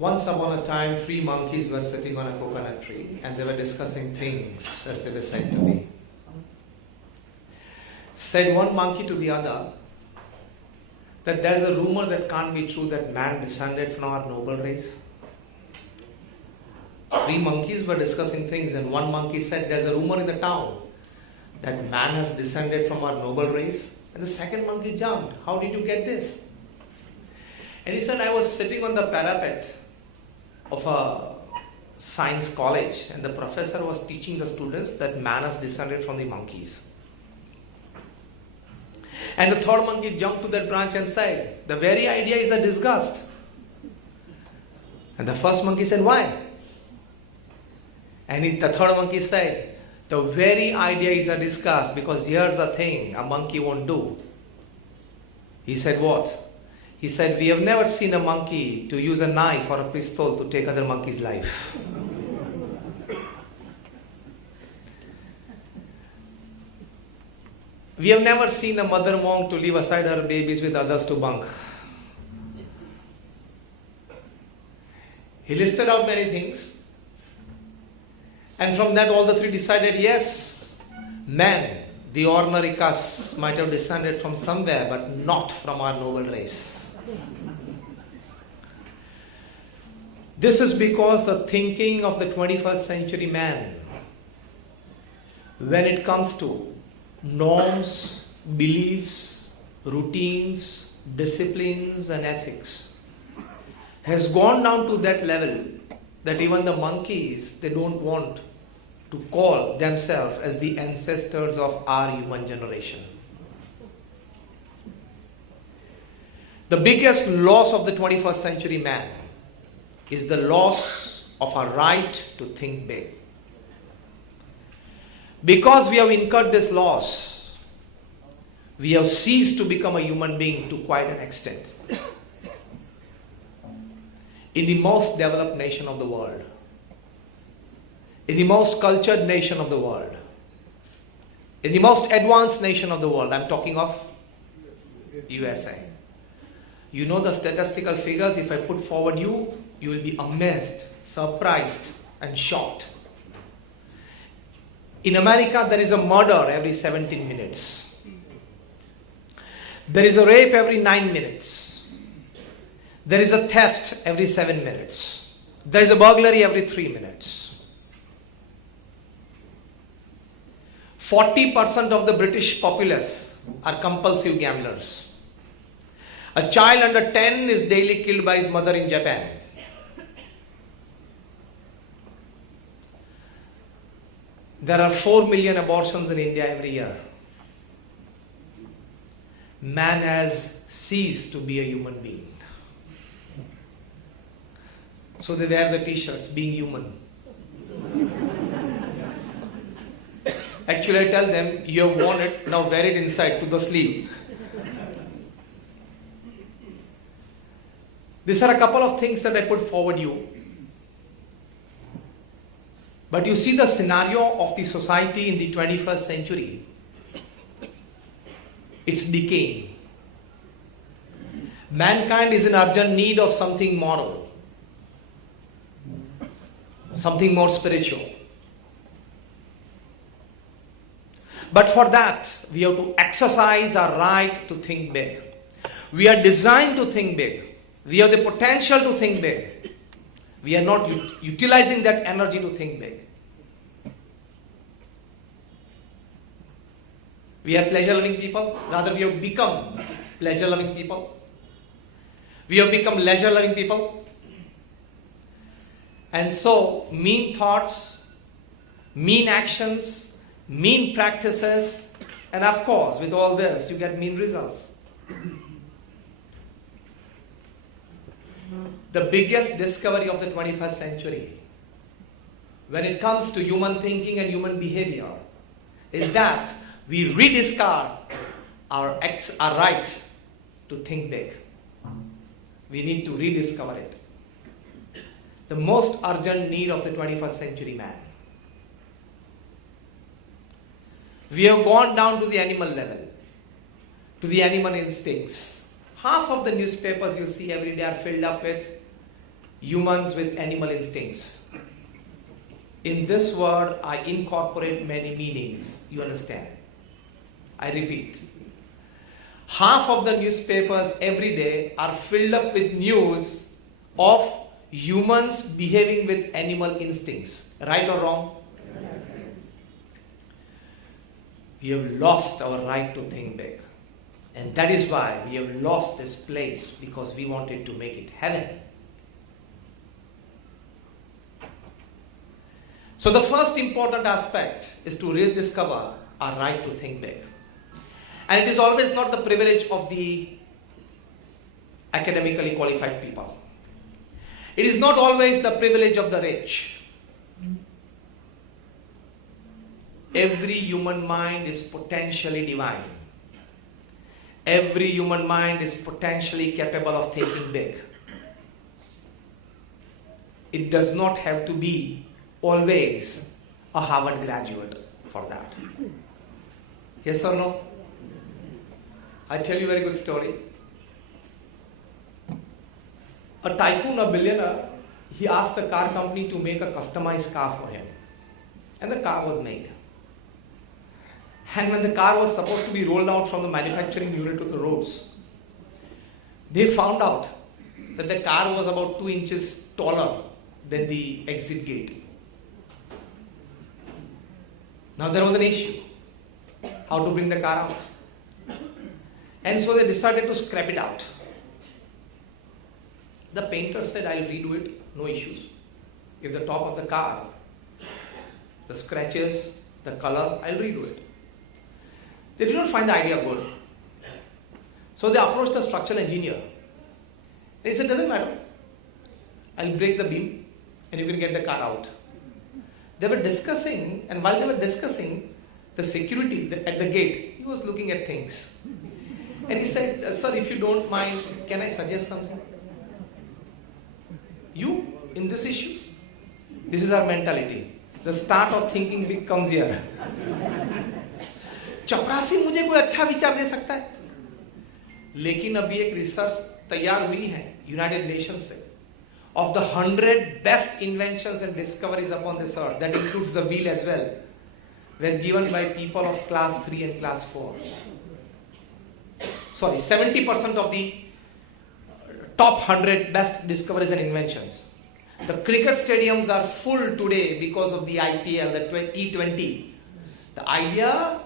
Once upon a time, three monkeys were sitting on a coconut tree and they were discussing things as they were said to be. Said one monkey to the other that there's a rumor that can't be true that man descended from our noble race. Three monkeys were discussing things and one monkey said there's a rumor in the town that man has descended from our noble race. And the second monkey jumped. How did you get this? And he said, I was sitting on the parapet of a science college and the professor was teaching the students that man has descended from the monkeys. And the third monkey jumped to that branch and said, the very idea is a disgust. And the first monkey said, why? And the third monkey said, the very idea is a disgust because here's the thing a monkey won't do. He said, what? He said, we have never seen a monkey to use a knife or a pistol to take other monkey's life. We have never seen a mother monk to leave aside her babies with others to bunk. He listed out many things. And from that all the three decided, yes, man, the ordinary caste might have descended from somewhere, but not from our noble race. This is because the thinking of the 21st century man, when it comes to norms, beliefs, routines, disciplines and ethics, has gone down to that level that even the monkeys, they don't want to call themselves as the ancestors of our human generation. The biggest loss of the 21st century man is the loss of our right to think big. Because we have incurred this loss, we have ceased to become a human being to quite an extent. In the most developed nation of the world, in the most cultured nation of the world, in the most advanced nation of the world, I'm talking of USA. You know the statistical figures, if I put forward you will be amazed, surprised and shocked. In America, there is a murder every 17 minutes. There is a rape every 9 minutes. There is a theft every 7 minutes. There is a burglary every 3 minutes. 40% of the British populace are compulsive gamblers. A child under 10 is daily killed by his mother in Japan. There are 4 million abortions in India every year. Man has ceased to be a human being. So they wear the t-shirts, being human. Actually, I tell them, you have worn it, now wear it inside to the sleeve. These are a couple of things that I put forward you. But you see the scenario of the society in the 21st century. It's decaying. Mankind is in urgent need of something moral, something more spiritual. But for that, we have to exercise our right to think big. We are designed to think big. We have the potential to think big. We are not utilizing that energy to think big. We are pleasure-loving people. Rather, we have become pleasure-loving people. We have become leisure-loving people. And so, mean thoughts, mean actions, mean practices, and of course, with all this, you get mean results. The biggest discovery of the 21st century, when it comes to human thinking and human behavior, is that we rediscover our right to think big. We need to rediscover it. The most urgent need of the 21st century man. We have gone down to the animal level, to the animal instincts. Half of the newspapers you see every day are filled up with humans with animal instincts. In this word, I incorporate many meanings. You understand? I repeat. Half of the newspapers every day are filled up with news of humans behaving with animal instincts. Right or wrong? We have lost our right to think big. And that is why we have lost this place, because we wanted to make it heaven. So the first important aspect is to rediscover our right to think big. And it is always not the privilege of the academically qualified people. It is not always the privilege of the rich. Every human mind is potentially divine. Every human mind is potentially capable of thinking big. It does not have to be always a Harvard graduate for that. Yes or no? I tell you a very good story. A tycoon, a billionaire, he asked a car company to make a customized car for him. And the car was made. And when the car was supposed to be rolled out from the manufacturing unit to the roads, they found out that the car was about 2 inches taller than the exit gate. Now there was an issue. How to bring the car out? And so they decided to scrap it out. The painter said, I'll redo it, no issues. If the top of the car, the scratches, the color, I'll redo it. They did not find the idea good. So they approached the structural engineer. He said, doesn't matter. I'll break the beam and you can get the car out. They were discussing, and while they were discussing, the security at the gate, he was looking at things. And he said, sir, if you don't mind, can I suggest something? You, in this issue, this is our mentality. The start of thinking big comes here. चपरासी मुझे कोई अच्छा विचार दे सकता है, लेकिन अभी एक रिसर्च तैयार हुई है यूनाइटेड नेशन से, of the 100 best inventions and discoveries upon this earth, that includes the wheel as well, were given by people of class 3 and class 4. Sorry, 70% of the top 100 best discoveries and inventions. The cricket stadiums are full today because of the IPL, the T20. The idea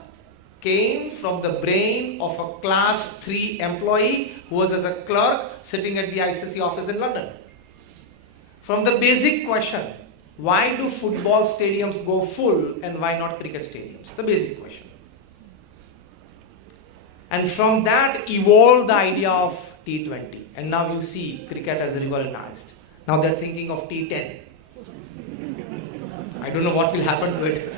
came from the brain of a class 3 employee who was as a clerk sitting at the ICC office in London. From the basic question, why do football stadiums go full and why not cricket stadiums? The basic question. And from that evolved the idea of T20. And now you see cricket has revolutionized. Now they're thinking of T10. I don't know what will happen to it.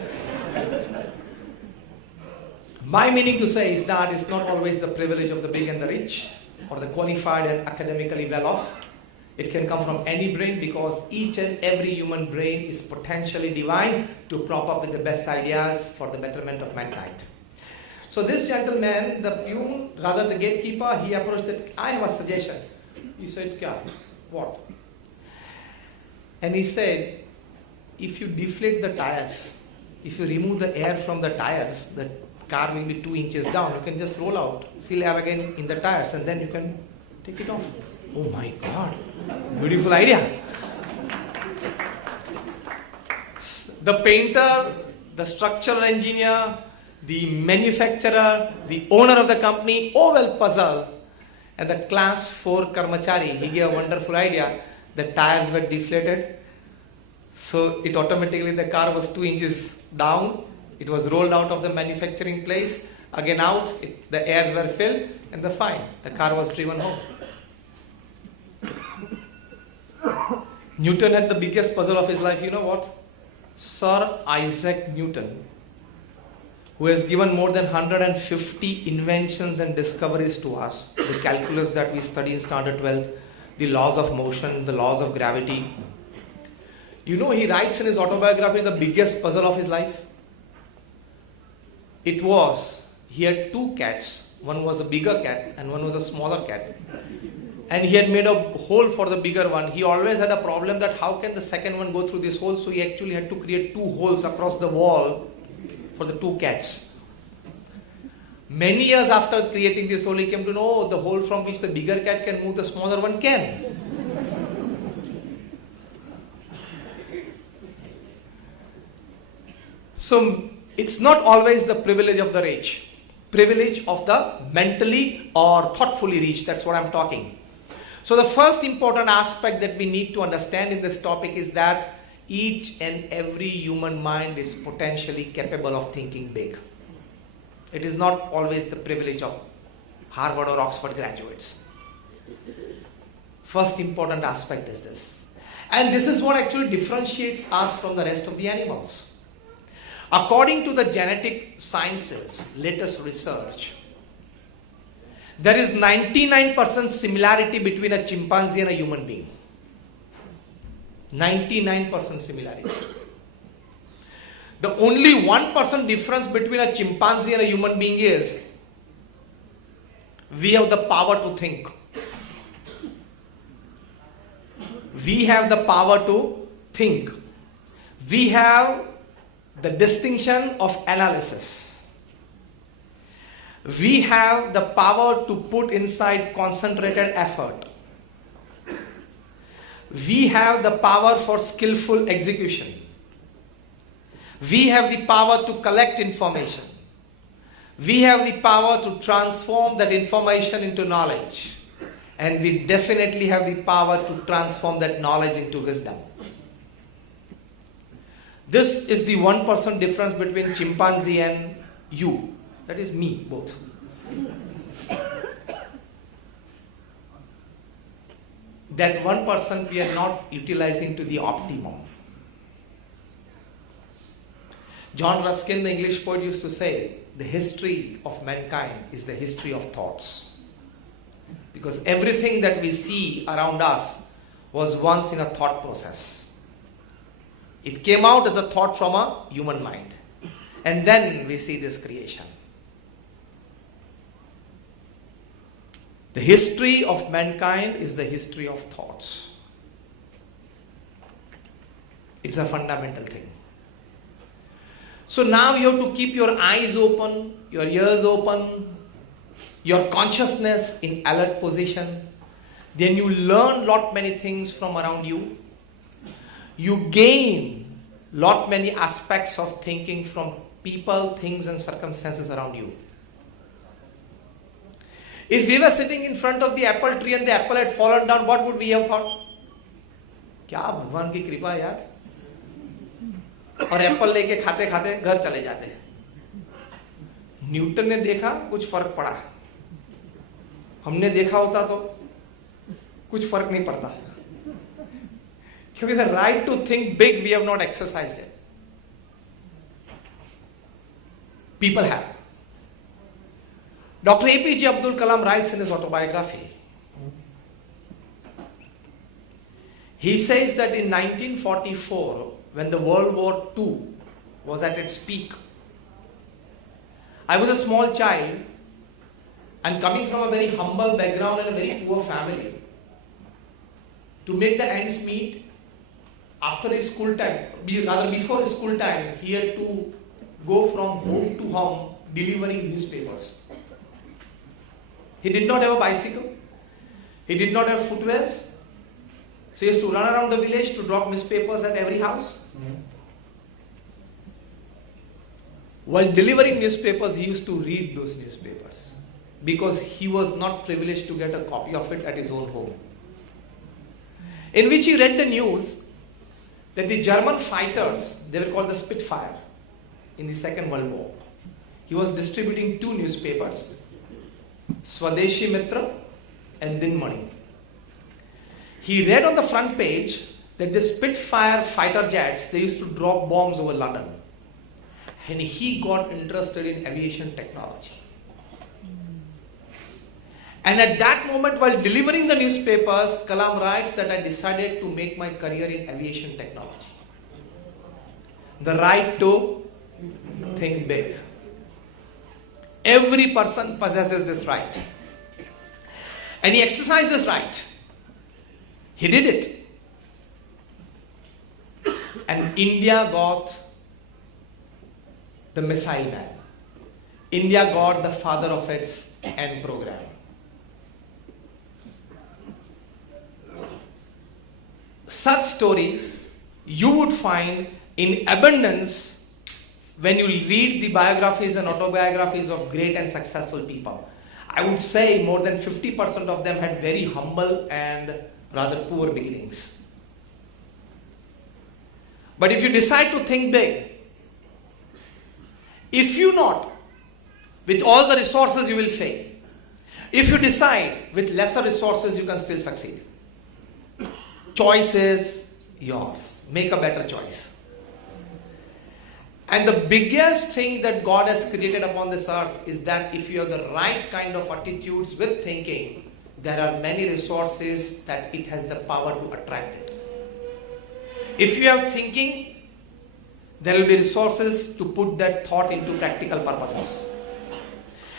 My meaning to say is that it's not always the privilege of the big and the rich, or the qualified and academically well-off. It can come from any brain, because each and every human brain is potentially divine to prop up with the best ideas for the betterment of mankind. So this gentleman, the peon, rather the gatekeeper, he approached that, I have a suggestion. He said, Kya? What? And he said, if you deflate the tires, if you remove the air from the tires, the car will be 2 inches down. You can just roll out, fill air again in the tires, and then you can take it off. Oh my God, beautiful idea. The painter, the structural engineer, the manufacturer, the owner of the company, all well puzzled. And the class 4 karmachari, he gave a wonderful idea. The tires were deflated. So it automatically, the car was 2 inches down. It was rolled out of the manufacturing place. Again out, the airs were filled, and the car was driven home. Newton had the biggest puzzle of his life. You know what? Sir Isaac Newton, who has given more than 150 inventions and discoveries to us, the calculus that we study in standard 12, the laws of motion, the laws of gravity. You know, he writes in his autobiography the biggest puzzle of his life. It was, he had 2 cats. One was a bigger cat and one was a smaller cat. and he had made a hole for the bigger one. He always had a problem that how can the second one go through this hole, so he actually had to create 2 holes across the wall for the 2 cats. Many years after creating this hole, he came to know the hole from which the bigger cat can move, the smaller one can. So it's not always the privilege of the rich. Privilege of the mentally or thoughtfully rich, that's what I'm talking. So the first important aspect that we need to understand in this topic is that each and every human mind is potentially capable of thinking big. It is not always the privilege of Harvard or Oxford graduates. First important aspect is this. And this is what actually differentiates us from the rest of the animals. According to the genetic sciences, latest research, there is 99% similarity between a chimpanzee and a human being. 99% similarity. The only 1% difference between a chimpanzee and a human being is we have the power to think. We have the power to think. We have the distinction of analysis. We have the power to put inside concentrated effort. We have the power for skillful execution. We have the power to collect information. We have the power to transform that information into knowledge. And we definitely have the power to transform that knowledge into wisdom. This is the 1% difference between chimpanzee and you. That is me, both. That 1% we are not utilizing to the optimum. John Ruskin, the English poet, used to say, the history of mankind is the history of thoughts. Because everything that we see around us was once in a thought process. It came out as a thought from a human mind. And then we see this creation. The history of mankind is the history of thoughts. It's a fundamental thing. So now you have to keep your eyes open, your ears open, your consciousness in alert position. Then you learn lot many things from around you. You gain lot many aspects of thinking from people, things and circumstances around you. If we were sitting in front of the apple tree and the apple had fallen down, what would we have thought? क्या भगवान की कृपा यार, और Apple लेके खाते खाते घर चले जाते। न्यूटन ने देखा, कुछ फर्क पड़ा। हमने देखा होता तो कुछ फर्क नहीं पड़ता, क्योंकि the right to think big we have not exercised it. People have. Dr. APJ Abdul Kalam writes in his autobiography, he says that in 1944, when the World War II was at its peak, I was a small child and coming from a very humble background and a very poor family. To make the ends meet, after his school time, rather before his school time, he had to go from home to home delivering newspapers. He did not have a bicycle. He did not have footwears. So he used to run around the village to drop newspapers at every house. While delivering newspapers, he used to read those newspapers because he was not privileged to get a copy of it at his own home. In which he read the news that the German fighters, they were called the Spitfire in the Second World War. He was distributing 2 newspapers, Swadeshi Mitra and Dinmani. He read on the front page that the Spitfire fighter jets, they used to drop bombs over London. And he got interested in aviation technology. And at that moment, while delivering the newspapers, Kalam writes that I decided to make my career in aviation technology. The right to think big. Every person possesses this right. And he exercised this right. He did it. And India got the missile man. India got the father of its end program. Such stories you would find in abundance when you read the biographies and autobiographies of great and successful people. I would say more than 50% of them had very humble and rather poor beginnings. But if you decide to think big, if you not, with all the resources you will fail. If you decide with lesser resources you can still succeed. Choice is yours. Make a better choice. And the biggest thing that God has created upon this earth is that if you have the right kind of attitudes with thinking, there are many resources that it has the power to attract it. If you have thinking, there will be resources to put that thought into practical purposes.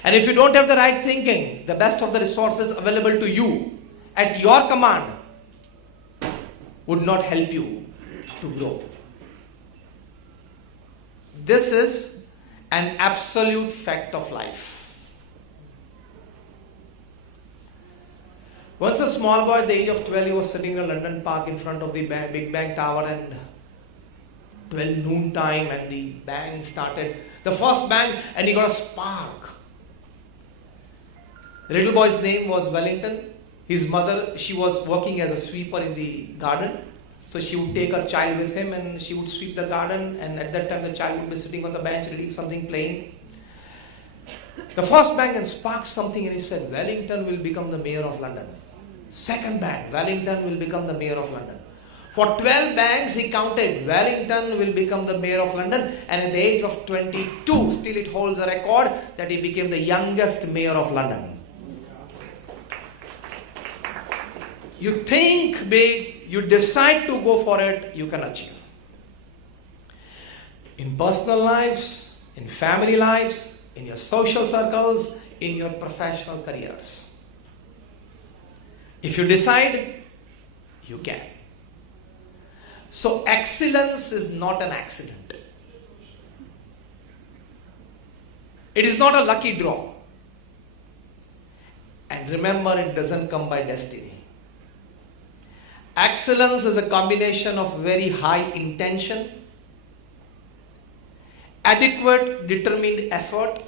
And if you don't have the right thinking, the best of the resources available to you at your command would not help you to grow. This is an absolute fact of life. Once a small boy at the age of 12, he was sitting in a London park in front of the Big Bang Tower, and 12 noon time, and the bang started. The first bang, and he got a spark. The little boy's name was Wellington. His mother, she was working as a sweeper in the garden. So she would take her child with him and she would sweep the garden, and at that time the child would be sitting on the bench reading something, playing. The first bang and sparked something, and he said, Wellington will become the mayor of London. Second bang, Wellington will become the mayor of London. For 12 bangs he counted, Wellington will become the mayor of London, and at the age of 22, still it holds a record that he became the youngest mayor of London. You think big, you decide to go for it, you can achieve. In personal lives, in family lives, in your social circles, in your professional careers. If you decide, you can. So excellence is not an accident. It is not a lucky draw. And remember, it doesn't come by destiny. Excellence is a combination of very high intention, adequate determined effort,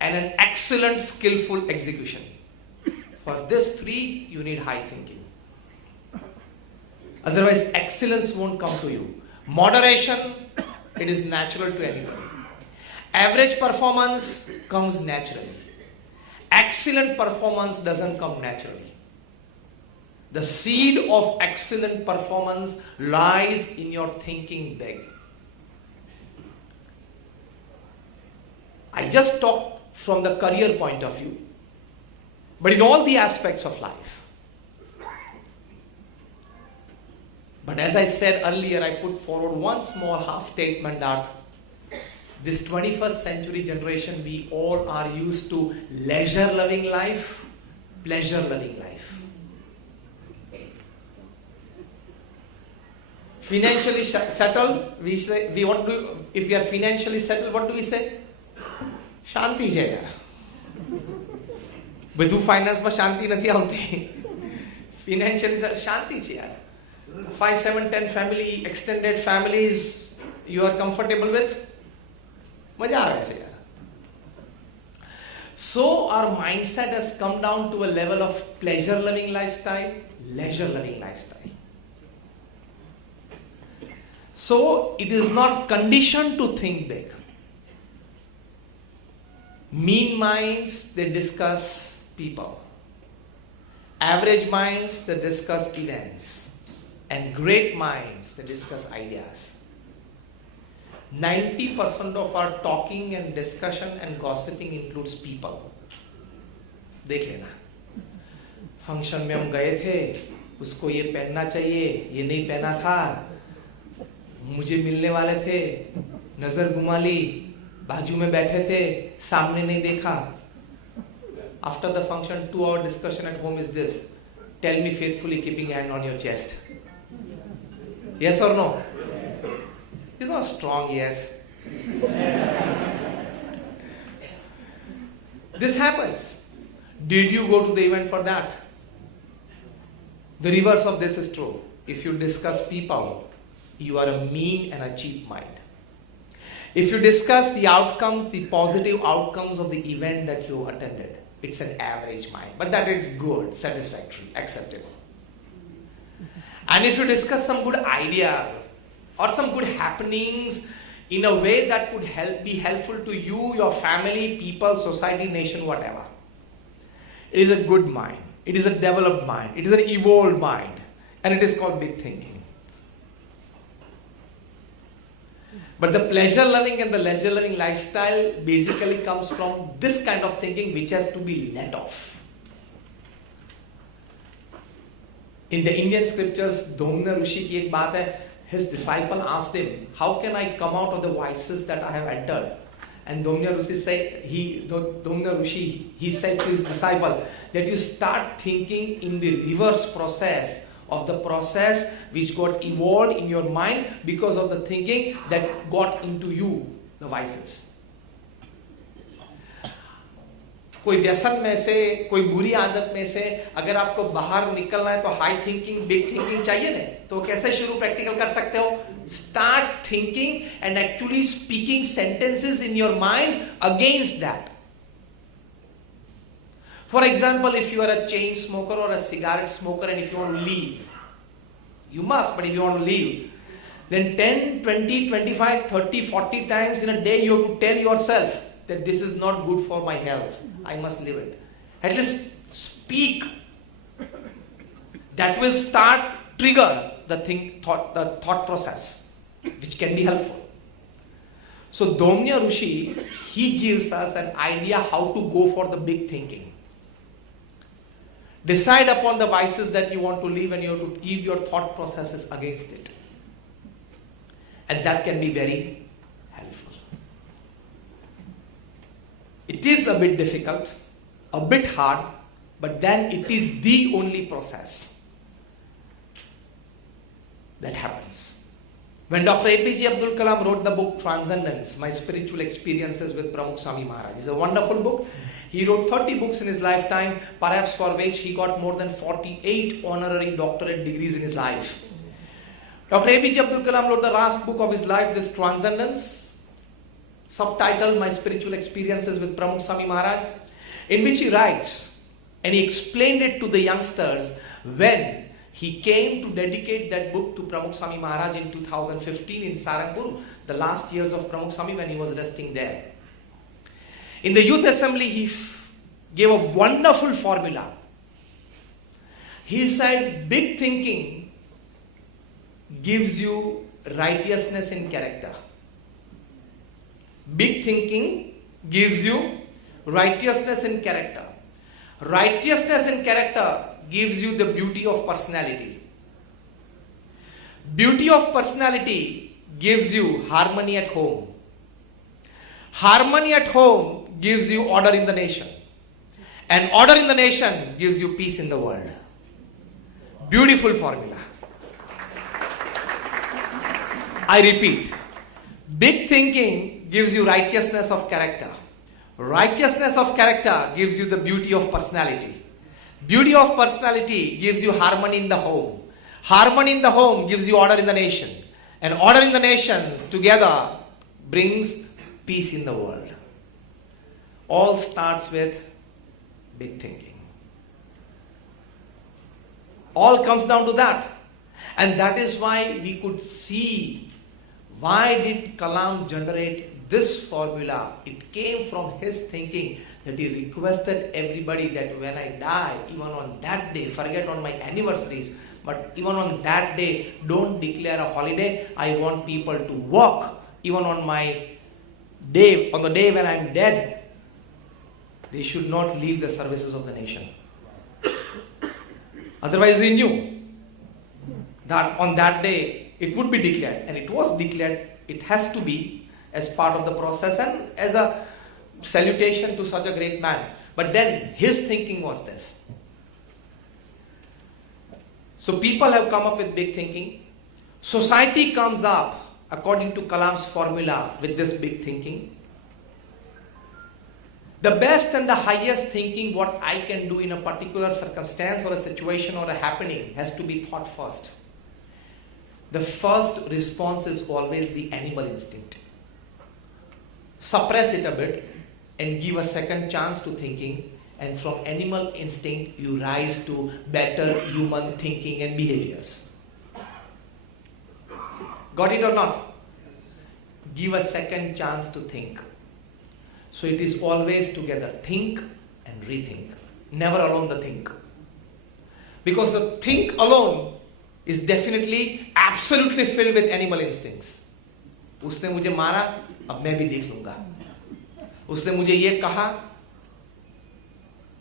and an excellent skillful execution. For this three, you need high thinking. Otherwise, excellence won't come to you. Moderation, it is natural to anybody. Average performance comes naturally. Excellent performance doesn't come naturally. The seed of excellent performance lies in your thinking big. I just talked from the career point of view, but in all the aspects of life. But as I said earlier, I put forward one small half statement that this 21st century generation, we all are used to leisure-loving life, pleasure-loving life. Financially settled, we say, we want to, if we are financially settled, what do we say? Shanti છે યાર. બધું ફાઇનાન્સમાં શાંતિ નથી આવતી. Financially શાંતિ છે યાર. 5, 7, 10 family, extended families, you are comfortable with? મજા આવે છે યાર. So our mindset has come down to a level of pleasure-loving lifestyle, leisure-loving lifestyle. So it is not conditioned to think big. Mean minds, they discuss people. Average minds, they discuss events. And great minds, they discuss ideas. 90% of our talking and discussion and gossiping includes people. देख लेना. Function में हम गए थे, उसको ये पहनना चाहिए, ये नहीं पहना था, मुझे मिलने वाले थे, नजर घुमा ली, बाजू में बैठे थे, सामने नहीं देखा. After the function, 2-hour discussion at home is this. Tell me faithfully, keeping hand on your chest. Yes or no? It's not a strong yes. This happens. Did you go to the event for that? The reverse of this is true. If you discuss people, you are a mean and a cheap mind. If you discuss the outcomes, the positive outcomes of the event that you attended, it's an average mind. But that is good, satisfactory, acceptable. And if you discuss some good ideas or some good happenings in a way that could be helpful to you, your family, people, society, nation, whatever, it is a good mind. It is a developed mind. It is an evolved mind. And it is called big thinking. But the pleasure-loving and the leisure-loving lifestyle basically comes from this kind of thinking which has to be let off. In the Indian scriptures, Domna Rishi ki ek baat hai, his disciple asked him, how can I come out of the vices that I have entered? And Domna Rishi said, he said to his disciple that you start thinking in the reverse process of the process which got evolved in your mind because of the thinking that got into you, the vices. कोई व्यसन में से, कोई बुरी आदत में से अगर आपको बाहर निकलना है तो हाई थिंकिंग, बिग थिंकिंग चाहिए ना, तो कैसे शुरू प्रैक्टिकल कर सकते हो? Start thinking and actually speaking sentences in your mind against that. For example, if you are a chain smoker or a cigarette smoker and if you want to leave, you must, but if you want to leave, then 10, 20, 25, 30, 40 times in a day you have to tell yourself that this is not good for my health. I must leave it. At least speak. That will trigger the thought process, which can be helpful. So Domna Rishi, he gives us an idea how to go for the big thinking. Decide upon the vices that you want to leave and you have to give your thought processes against it. And that can be very helpful. It is a bit difficult, a bit hard, but then it is the only process that happens. When Dr. APJ Abdul Kalam wrote the book Transcendence, My Spiritual Experiences with Pramukh Swami Maharaj, it's a wonderful book. He wrote 30 books in his lifetime, perhaps for which he got more than 48 honorary doctorate degrees in his life. Dr. APJ Abdul Kalam wrote the last book of his life, this Transcendence, subtitled My Spiritual Experiences with Pramukh Swami Maharaj, in which he writes, and he explained it to the youngsters when he came to dedicate that book to Pramukh Swami Maharaj in 2015 in Saranpur, the last years of Pramukh Swami when he was resting there. In the youth assembly, he gave a wonderful formula. He said, big thinking gives you righteousness in character. Big thinking gives you righteousness in character. Righteousness in character gives you the beauty of personality. Beauty of personality gives you harmony at home. Harmony at home gives you order in the nation. And order in the nation gives you peace in the world. Beautiful formula. I repeat, big thinking gives you righteousness of character. Righteousness of character gives you the beauty of personality. Beauty of personality gives you harmony in the home. Harmony in the home gives you order in the nation. And order in the nations together brings peace in the world. All starts with big thinking. All comes down to that. And that is why we could see why did Kalam generate this formula. It came from his thinking that he requested everybody that when I die, even on that day, forget on my anniversaries, but even on that day, don't declare a holiday. I want people to work even on my day, on the day when I'm dead. They should not leave the services of the nation. Otherwise, he knew that on that day it would be declared, and it was declared. It has to be as part of the process and as a salutation to such a great man. But then his thinking was this. So people have come up with big thinking. Society comes up according to Kalam's formula with this big thinking. The best and the highest thinking what I can do in a particular circumstance or a situation or a happening has to be thought first. The first response is always the animal instinct. Suppress it a bit and give a second chance to thinking, and from animal instinct you rise to better human thinking and behaviors. Got it or not? Give a second chance to think. So it is always together. Think and rethink. Never alone the think. Because the think alone is definitely, absolutely filled with animal instincts. उसने मुझे मारा, अब मैं भी देख लूंगा. उसने मुझे ये कहा,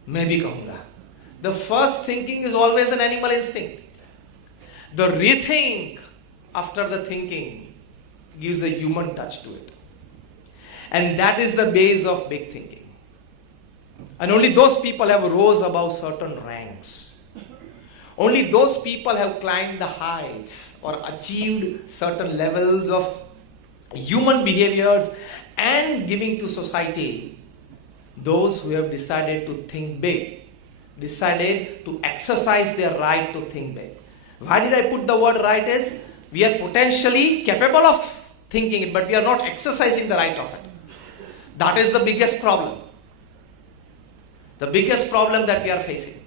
मैं भी कहूंगा. The first thinking is always an animal instinct. The rethink after the thinking gives a human touch to it. And that is the base of big thinking. And only those people have rose above certain ranks. Only those people have climbed the heights or achieved certain levels of human behaviors and giving to society. Those who have decided to think big, decided to exercise their right to think big. Why did I put the word right as? We are potentially capable of thinking it, but we are not exercising the right of it. That is the biggest problem. The biggest problem that we are facing.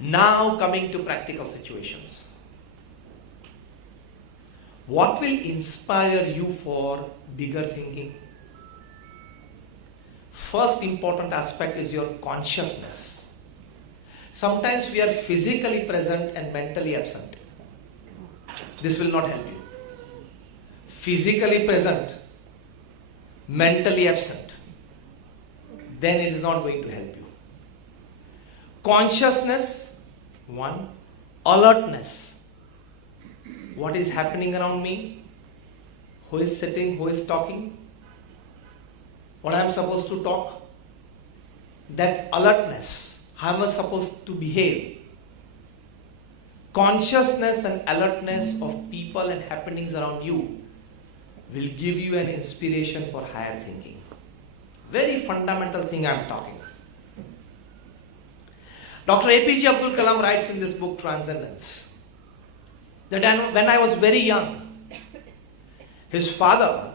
Now coming to practical situations. What will inspire you for bigger thinking? First important aspect is your consciousness. Sometimes we are physically present and mentally absent. This will not help you. Physically present, mentally absent, then it is not going to help you. Consciousness, one. Alertness. What is happening around me? Who is sitting? Who is talking? What I am supposed to talk? That alertness. How am I supposed to behave? Consciousness and alertness of people and happenings around you will give you an inspiration for higher thinking. Very fundamental thing I am talking. Dr. APJ Abdul Kalam writes in this book, Transcendence, that when I was very young, his father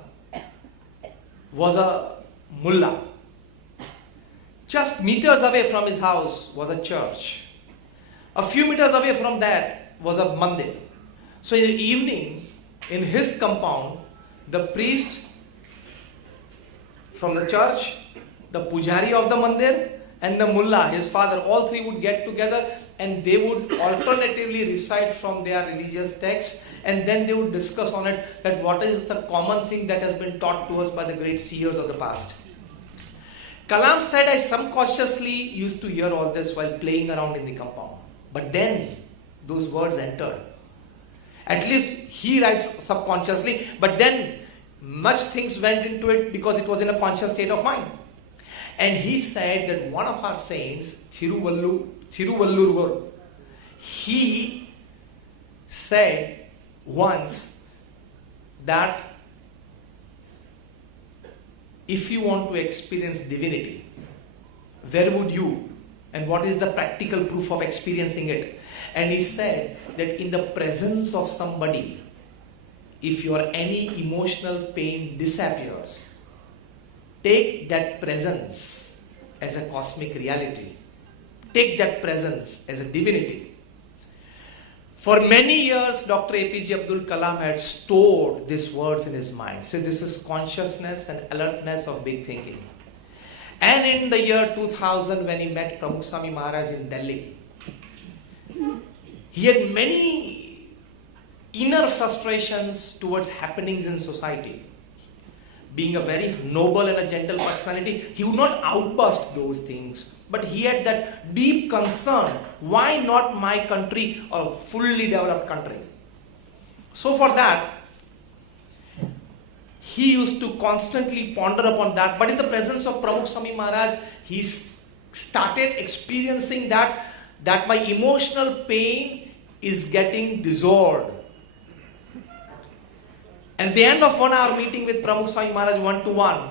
was a mullah. Just meters away from his house was a church. A few meters away from that was a mandir. So in the evening, in his compound, the priest from the church, the pujari of the mandir, and the mullah, his father, all three would get together and they would alternatively recite from their religious texts, and then they would discuss on it that what is the common thing that has been taught to us by the great seers of the past. Kalam said, I subconsciously used to hear all this while playing around in the compound. But then those words entered. At least he writes subconsciously, but then much things went into it because it was in a conscious state of mind. And he said that one of our saints, Thiruvallur, he said once that if you want to experience divinity, where would you, and what is the practical proof of experiencing it? And he said that in the presence of somebody, if your any emotional pain disappears, take that presence as a cosmic reality. Take that presence as a divinity. For many years, Dr. APJ Abdul Kalam had stored these words in his mind. So this is consciousness and alertness of big thinking. And in the year 2000, when he met Pramukh Swami Maharaj in Delhi, he had many inner frustrations towards happenings in society. Being a very noble and a gentle personality, he would not outburst those things. But he had that deep concern, why not my country, a fully developed country? So for that, he used to constantly ponder upon that. But in the presence of Pramukh Swami Maharaj, he started experiencing that my emotional pain is getting dissolved. And at the end of 1 hour meeting with Pramukh Swami Maharaj one-to-one,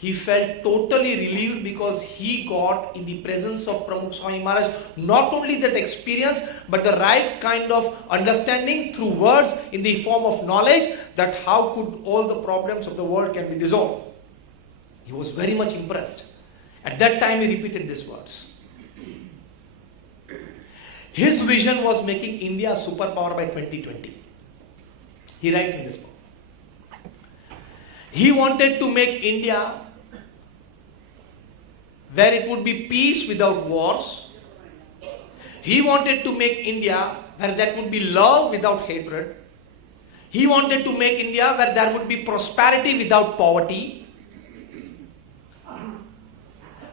he felt totally relieved because he got in the presence of Pramukh Swami Maharaj not only that experience but the right kind of understanding through words in the form of knowledge that how could all the problems of the world can be dissolved. He was very much impressed. At that time he repeated these words. His vision was making India a superpower by 2020. He writes in this book. He wanted to make India where it would be peace without wars. He wanted to make India where that would be love without hatred. He wanted to make India where there would be prosperity without poverty.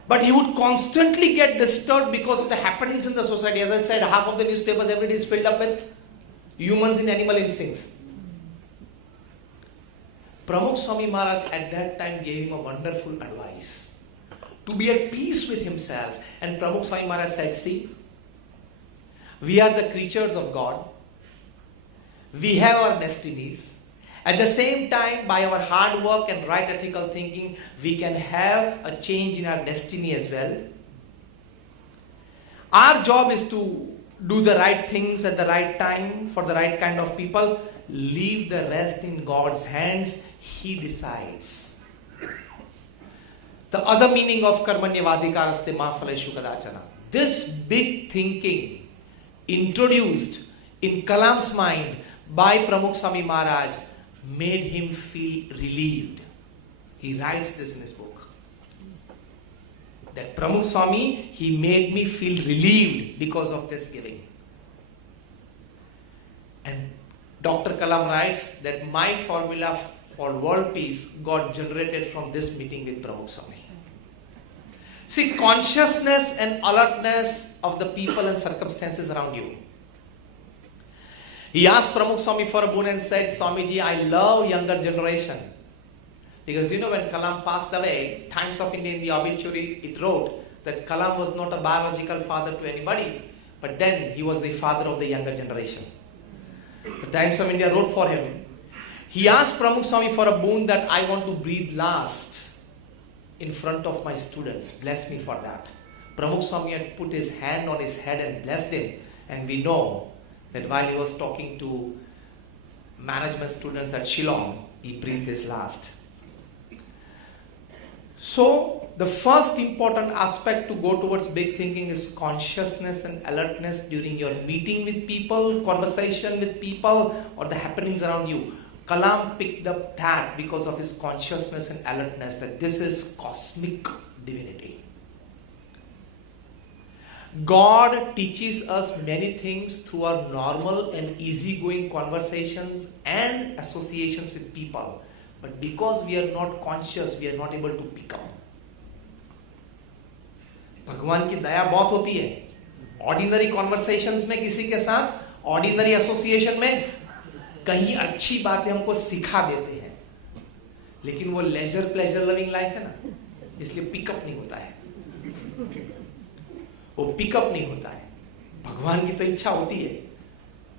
But he would constantly get disturbed because of the happenings in the society. As I said, half of the newspapers every day is filled up with humans in animal instincts. Pramukh Swami Maharaj at that time gave him a wonderful advice. To be at peace with himself. And Pramukh Swami Maharaj said, see, we are the creatures of God. We have our destinies. At the same time, by our hard work and right ethical thinking, we can have a change in our destiny as well. Our job is to do the right things at the right time for the right kind of people. Leave the rest in God's hands. He decides. The other meaning of karmanyavadikaraste ma phaleshu kadachana. This big thinking introduced in Kalam's mind by Pramukh Swami Maharaj made him feel relieved. He writes this in his book. That Pramukh Swami, he made me feel relieved because of this giving. And Dr. Kalam writes that my formula for world peace got generated from this meeting with Pramukh Swami. See, consciousness and alertness of the people and circumstances around you. He asked Pramukh Swami for a boon and said, Swamiji, I love younger generation. Because when Kalam passed away, Times of India in the obituary, it wrote that Kalam was not a biological father to anybody, but then he was the father of the younger generation. The Times of India wrote for him. He asked Pramukh Swami for a boon that I want to breathe last in front of my students. Bless me for that. Pramukh Swami had put his hand on his head and blessed him. And we know that while he was talking to management students at Shillong, he breathed his last. So, the first important aspect to go towards big thinking is consciousness and alertness during your meeting with people, conversation with people, or the happenings around you. Kalam picked up that because of his consciousness and alertness that this is cosmic divinity. God teaches us many things through our normal and easygoing conversations and associations with people. But because we are not conscious, we are not able to pick up. भगवान की दया बहुत होती है. Ordinary conversations में किसी के साथ, ordinary association में कहीं अच्छी बातें हमको सिखा देते हैं, लेकिन वो लेजर प्लेजर लविंग लाइफ है ना, इसलिए पिकअप नहीं होता है. वो पिकअप नहीं होता है. भगवान की तो इच्छा होती है,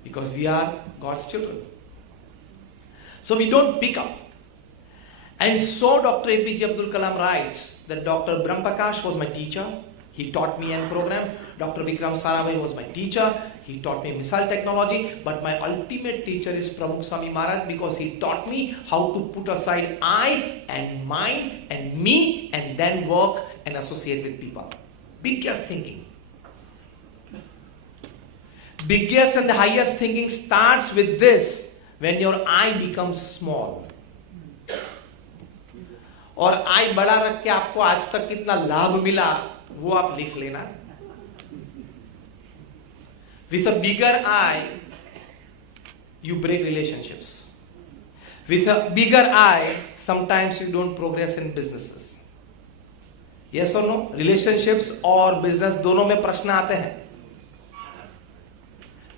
because we are God's children. So we don't pick up. And so Dr. APJ Abdul Kalam writes that Dr. Brahmprakash was my teacher. He taught me an program. Dr. Vikram Sarabhai was my teacher. He taught me missile technology. But my ultimate teacher is Pramukh Swami Maharaj, because he taught me how to put aside I and mine and me and then work and associate with people. Biggest thinking. Biggest and the highest thinking starts with this, when your I becomes small. और I बड़ा रख के आपको आज तक कितना लाभ मिला वो आप लिख लेना. With a bigger I, you break relationships. With a bigger I, sometimes you don't progress in businesses. Yes or no? Relationships और business दोनों में प्रश्न आते हैं.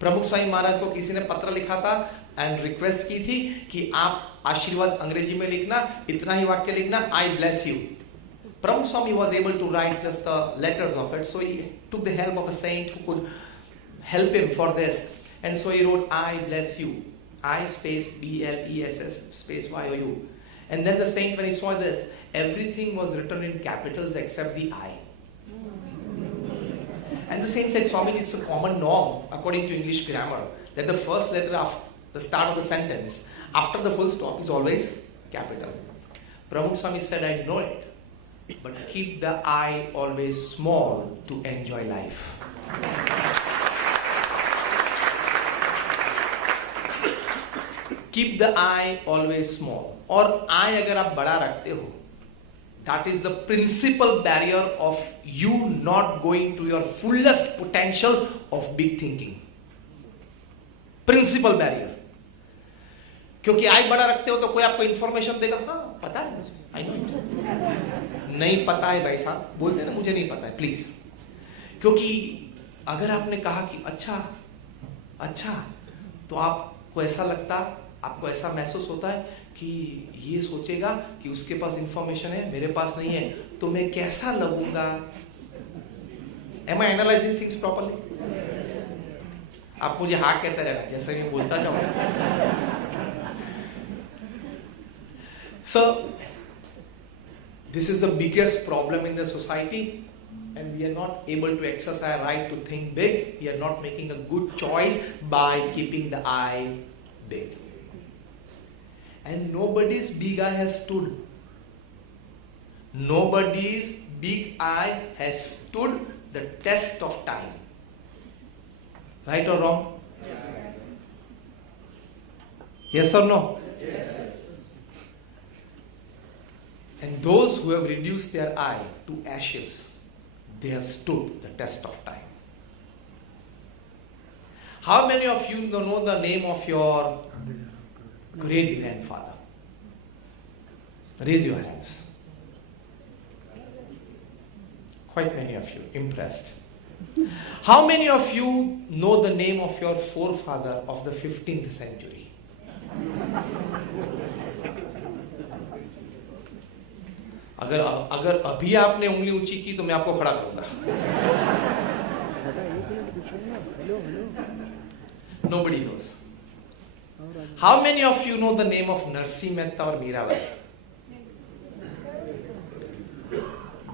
प्रमुख स्वामी महाराज को किसी ने पत्र लिखा था, एंड रिक्वेस्ट की थी कि आप आशीर्वाद अंग्रेजी में लिखना, इतना ही वाक्य लिखना, आई bless you. Pramukh Swami was able to write just the letters of it, so he took the help of a saint who could help him for this. And so he wrote, I bless you. I space B-L-E-S-S space Y-O-U. And then the saint, when he saw this, everything was written in capitals except the I. And the saint said, Swami, it's a common norm according to English grammar that the first letter of the start of the sentence after the full stop is always capital. Pramukh Swami said, I know it, but keep the I always small to enjoy life. Keep the I always small. और I अगर आप बड़ा रखते हो, that is the principal barrier of you not going to your fullest potential of big thinking. Principal barrier. क्योंकि I बड़ा रखते हो तो कोई आपको इंफॉर्मेशन देगा, हाँ पता है मुझे, I know it. नहीं पता है भाई साहब, बोलते हैं ना मुझे नहीं पता है, प्लीज. क्योंकि अगर आपने कहा कि अच्छा, तो आपको ऐसा लगता, आपको ऐसा महसूस होता है कि ये सोचेगा कि उसके पास इंफॉर्मेशन है, मेरे पास नहीं है, तो मैं कैसा लगूंगा. Am I analyzing things properly? आप मुझे हाँ कहते रहना, जैसे मैं बोलता जाऊंगा. So, this is the biggest problem in the society, and we are not able to exercise our right to think big. We are not making a good choice by keeping the I big. And nobody's big I has stood. Nobody's big I has stood the test of time. Right or wrong? Yes or no? Yes. And those who have reduced their I to ashes, they have stood the test of time. How many of you know the name of your great grandfather? Raise your hands. Quite many of you, impressed. How many of you know the name of your forefather of the 15th century? अगर अभी आपने उंगली ऊंची की तो मैं आपको खड़ा करूंगा. Nobody knows. How many of you know the name of Narsi Mehta or Mirabai?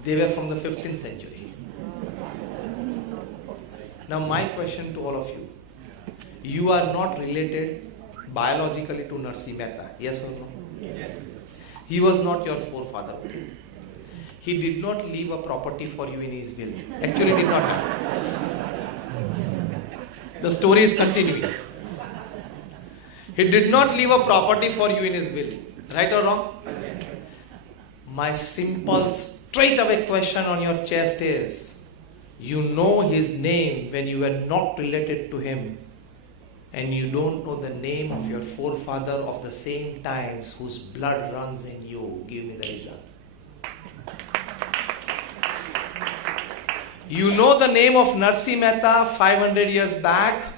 They were from the 15th century. Now my question to all of you. You are not related biologically to Narsi Mehta. Yes or no? Yes. He was not your forefather. He did not leave a property for you in his will. Actually did not have. The story is continuing. He did not leave a property for you in his will. Right or wrong? My simple, straight away question on your chest is, you know his name when you were not related to him, and you don't know the name of your forefather of the same times whose blood runs in you. Give me the reason. You know the name of Narsi Mehta 500 years back,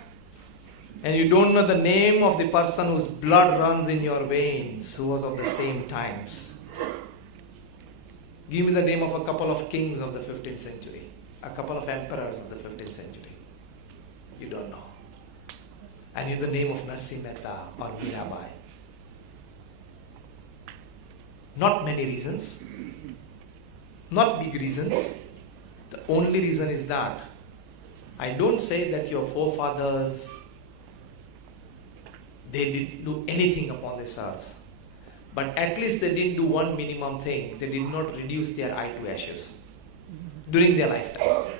and you don't know the name of the person whose blood runs in your veins, who was of the same times. Give me the name of a couple of kings of the 15th century, a couple of emperors of the 15th century. You don't know. And you know the name of Narsi Mehta or Mirabai. Not many reasons, not big reasons. The only reason is that I don't say that your forefathers, they didn't do anything upon this earth, but at least they didn't do one minimum thing. They did not reduce their I to ashes during their lifetime.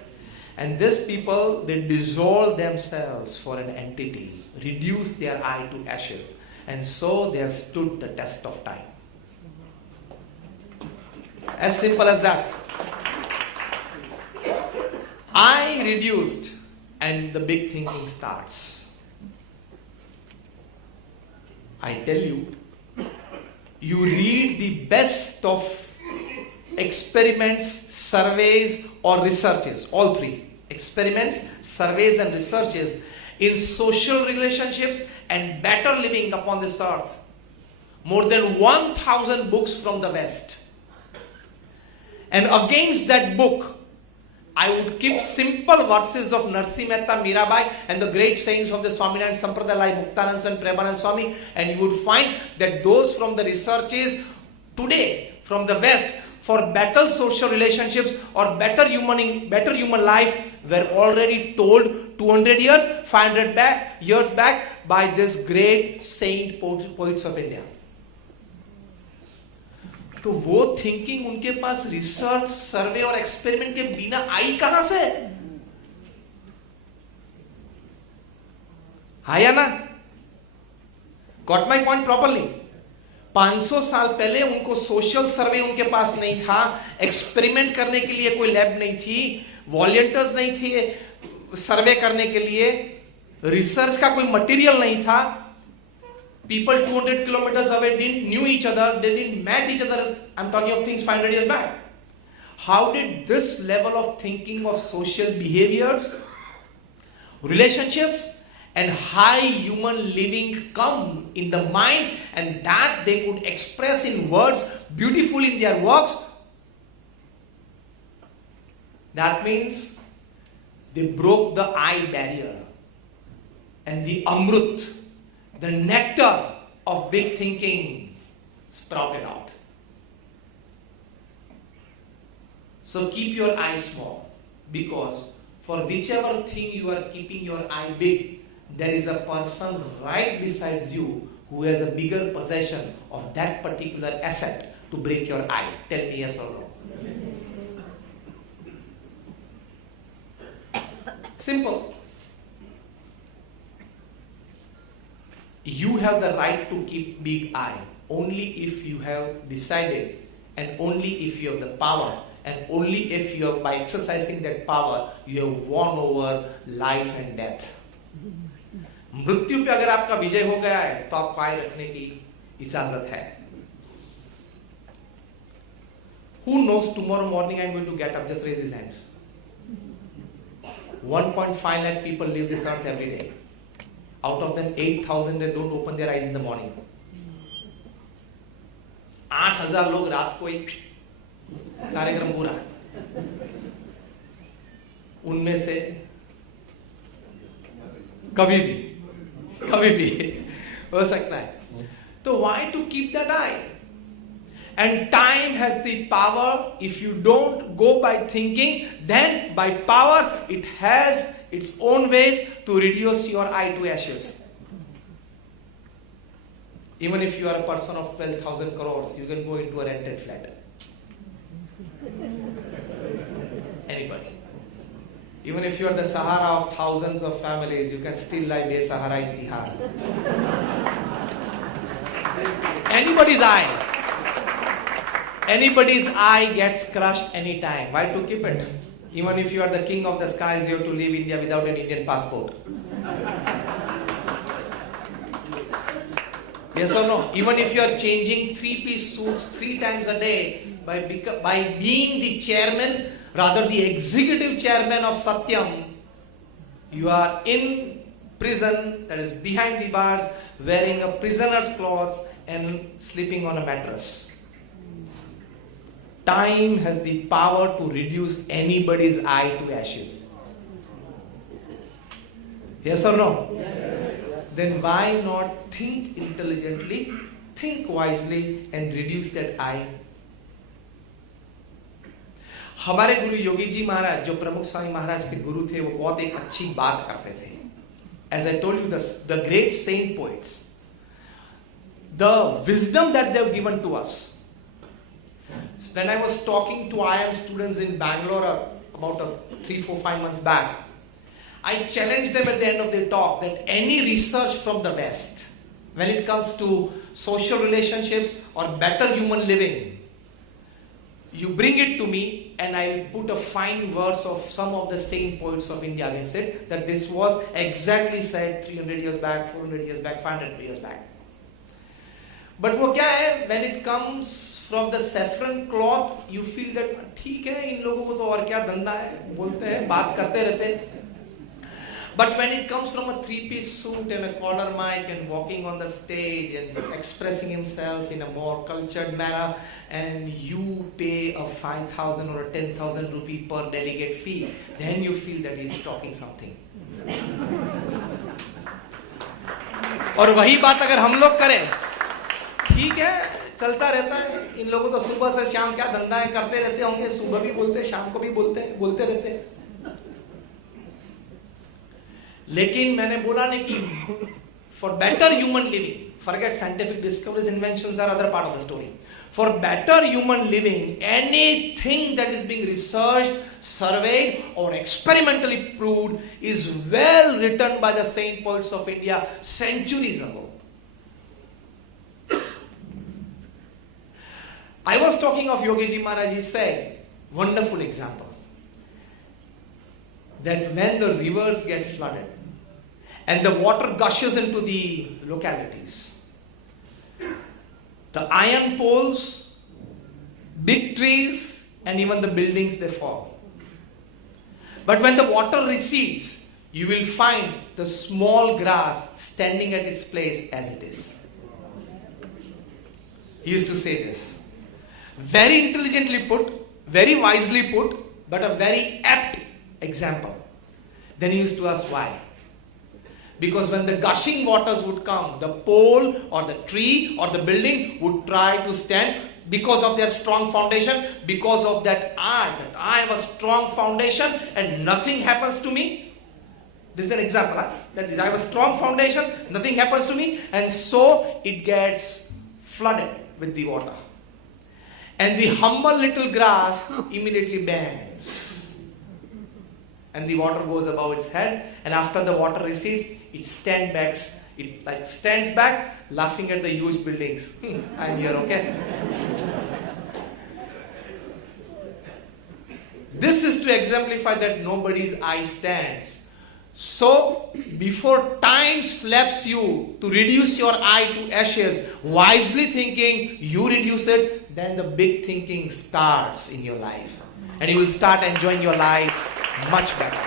And these people, they dissolve themselves for an entity, reduce their I to ashes, and so they have stood the test of time. As simple as that. I reduced, and the big thinking starts. I tell you, you read the best of experiments, surveys, or researches, all three. experiments, surveys and researches in social relationships and better living upon this earth. More than 1,000 books from the West. And against that book, I would keep simple verses of Narsi Mehta, Mirabai and the great sayings of the Swaminarayan Sampradaya like Muktanand and Premanand Swami, and you would find that those from the researches today from the West for better social relationships or better human life were already told 200 years, 500 years back by this great saint poets of India. तो वो thinking उनके पास research, सर्वे और experiment के बिना आई कहां से? है या ना? Got my point properly? 500 साल पहले उनको सोशल सर्वे उनके पास नहीं था, एक्सपेरिमेंट करने के लिए कोई लैब नहीं थी, वॉलंटियर्स नहीं थे सर्वे करने के लिए, रिसर्च का कोई मटेरियल नहीं था. People 200 kilometers away didn't knew each other, they didn't met each other. I'm talking of things 500 years back. How did this level of thinking of social behaviors, relationships and high human living come in the mind, and that they could express in words beautifully in their works? That means they broke the I barrier, and the Amrut, the nectar of big thinking, sprouted out. So keep your eye small, because for whichever thing you are keeping your eye big, there is a person right besides you who has a bigger possession of that particular asset to break your eye. Tell me yes or no. Simple. You have the right to keep big eye only if you have decided, and only if you have the power, and only if you have, by exercising that power, you have won over life and death. मृत्यु पे अगर आपका विजय हो गया है तो आपको आय रखने की इजाजत है. Who knows tomorrow morning I am going to get up? Just raise his hands. 1.5 lakh people live this earth every day. Out of them 8,000 they don't open their eyes in the morning. 8,000 लोग रात को एक कार्यक्रम पूरा, उनमें से कभी भी हो सकता है. तो why to keep that eye? And time has the power. If you don't go by thinking, then by power it has its own ways to reduce your eye to ashes. Even if you are a person of 12,000 crores, you can go into a rented flat. Anybody. Even if you are the Sahara of thousands of families, you can still lie be-Sahara in Tihar. Anybody's eye gets crushed anytime. Why to keep it? Even if you are the king of the skies, you have to leave India without an Indian passport. Yes or no? Even if you are changing 3-piece suits 3 times a day, by being the chairman, rather the executive chairman of Satyam, you are in prison, that is behind the bars, wearing a prisoner's clothes and sleeping on a mattress. Time has the power to reduce anybody's eye to ashes. Yes or no? Yes. Then why not think intelligently, think wisely and reduce that eye? हमारे गुरु योगी जी महाराज, जो प्रमुख स्वामी महाराज के गुरु थे, वो बहुत एक अच्छी बात करते थे. As I told you, the great saint poets, the wisdom that they have given to us. When I was talking to IIM students in Bangalore about 3, 4, 5 months back, I challenged them at the end of their talk that any research from the West, when it comes to social relationships or better human living, you bring it to me and I'll put a fine verse of some of the saint poets of India against it, that this was exactly said 300 years back, 400 years back, 500 years back. But वो क्या है, when it comes from the saffron cloth, you feel that ठीक है, इन लोगों को तो और क्या धंधा है, बोलते हैं, बात करते रहते हैं. But when it comes from a three-piece suit and a collar mic and walking on the stage and expressing himself in a more cultured manner, and you pay a 5,000 or a 10,000 rupee per delegate fee, then you feel that he's talking something. और वही बात अगर हम लोग करें, ठीक है, चलता रहता है, इन लोगों तो सुबह से शाम क्या धंधा है, करते रहते होंगे, सुबह भी बोलते, शाम को भी बोलते रहते हैं. लेकिन मैंने बोला नहीं कि for better human living, forget scientific discoveries, inventions are other part of the story. For better human living, anything that is being researched, surveyed or experimentally proved is well written by the saint poets of India centuries ago. I was talking of Yogi Maharaj. He said, wonderful example, that when the rivers get flooded and the water gushes into the localities, the iron poles, big trees, and even the buildings, they fall. But when the water recedes, you will find the small grass standing at its place as it is. He used to say this. Very intelligently put, very wisely put, but a very apt example. Then he used to ask why. Because when the gushing waters would come, the pole or the tree or the building would try to stand because of their strong foundation, because of that I have a strong foundation and nothing happens to me. This is an example. That is, I have a strong foundation, nothing happens to me, and so it gets flooded with the water. And the humble little grass immediately bends. And the water goes above its head, and after the water recedes, it stands back, laughing at the huge buildings. I'm here, okay? This is to exemplify that nobody's eye stands. So, before time slaps you to reduce your eye to ashes, wisely thinking, you reduce it, then the big thinking starts in your life. And you will start enjoying your life much better.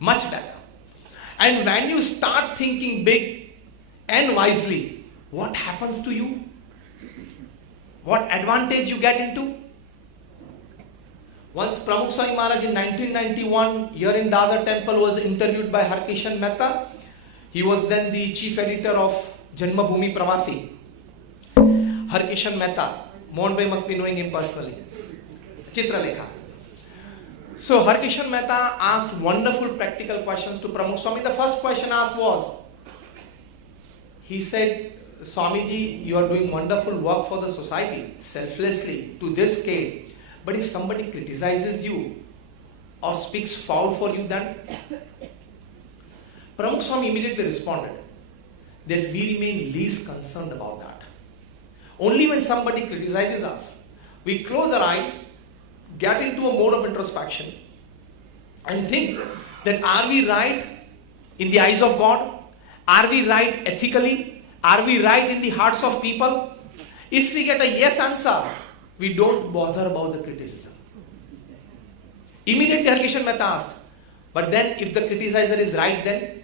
Much better. And when you start thinking big and wisely, what happens to you? What advantage you get into? Once Pramukh Swami Maharaj in 1991 here in Dadar temple was interviewed by Harkishan Mehta. He was then the chief editor of Janmabhoomi Pravasi. Harkishan Mehta, Mohan Bhai must be knowing him personally. Chitralekha. So Harkishan Mehta asked wonderful practical questions to Pramukh Swami. The first question asked was, he said, Swamiji, you are doing wonderful work for the society, selflessly, to this scale. But if somebody criticizes you or speaks foul for you, then Pramukh Swami immediately responded that we remain least concerned about that. Only when somebody criticizes us, we close our eyes, get into a mode of introspection and think that are we right in the eyes of God? Are we right ethically? Are we right in the hearts of people? If we get a yes answer, we don't bother about the criticism. Immediately Harkishan Mehta asked, but then if the criticizer is right then?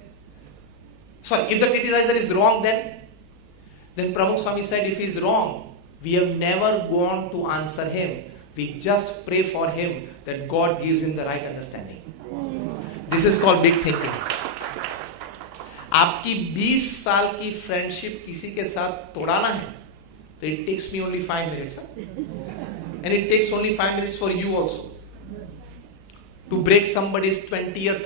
If the criticizer is wrong then Pramukh Swami said, if he is wrong, we have never gone to answer him. We just pray for him that God gives him the right understanding. This is called big thinking. आपकी 20 साल की friendship किसी के साथ तोड़ाना है, तो it takes me only 5 minutes. And it takes only 5 minutes for you also to break somebody's 20 or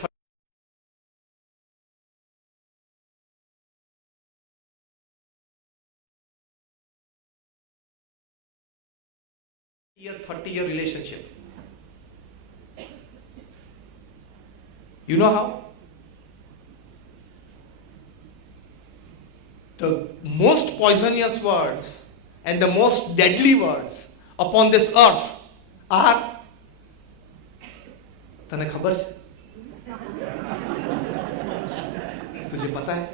30-year relationship. You know how? The most poisonous words and the most deadly words upon this earth are तने खबर है? तुझे पता है?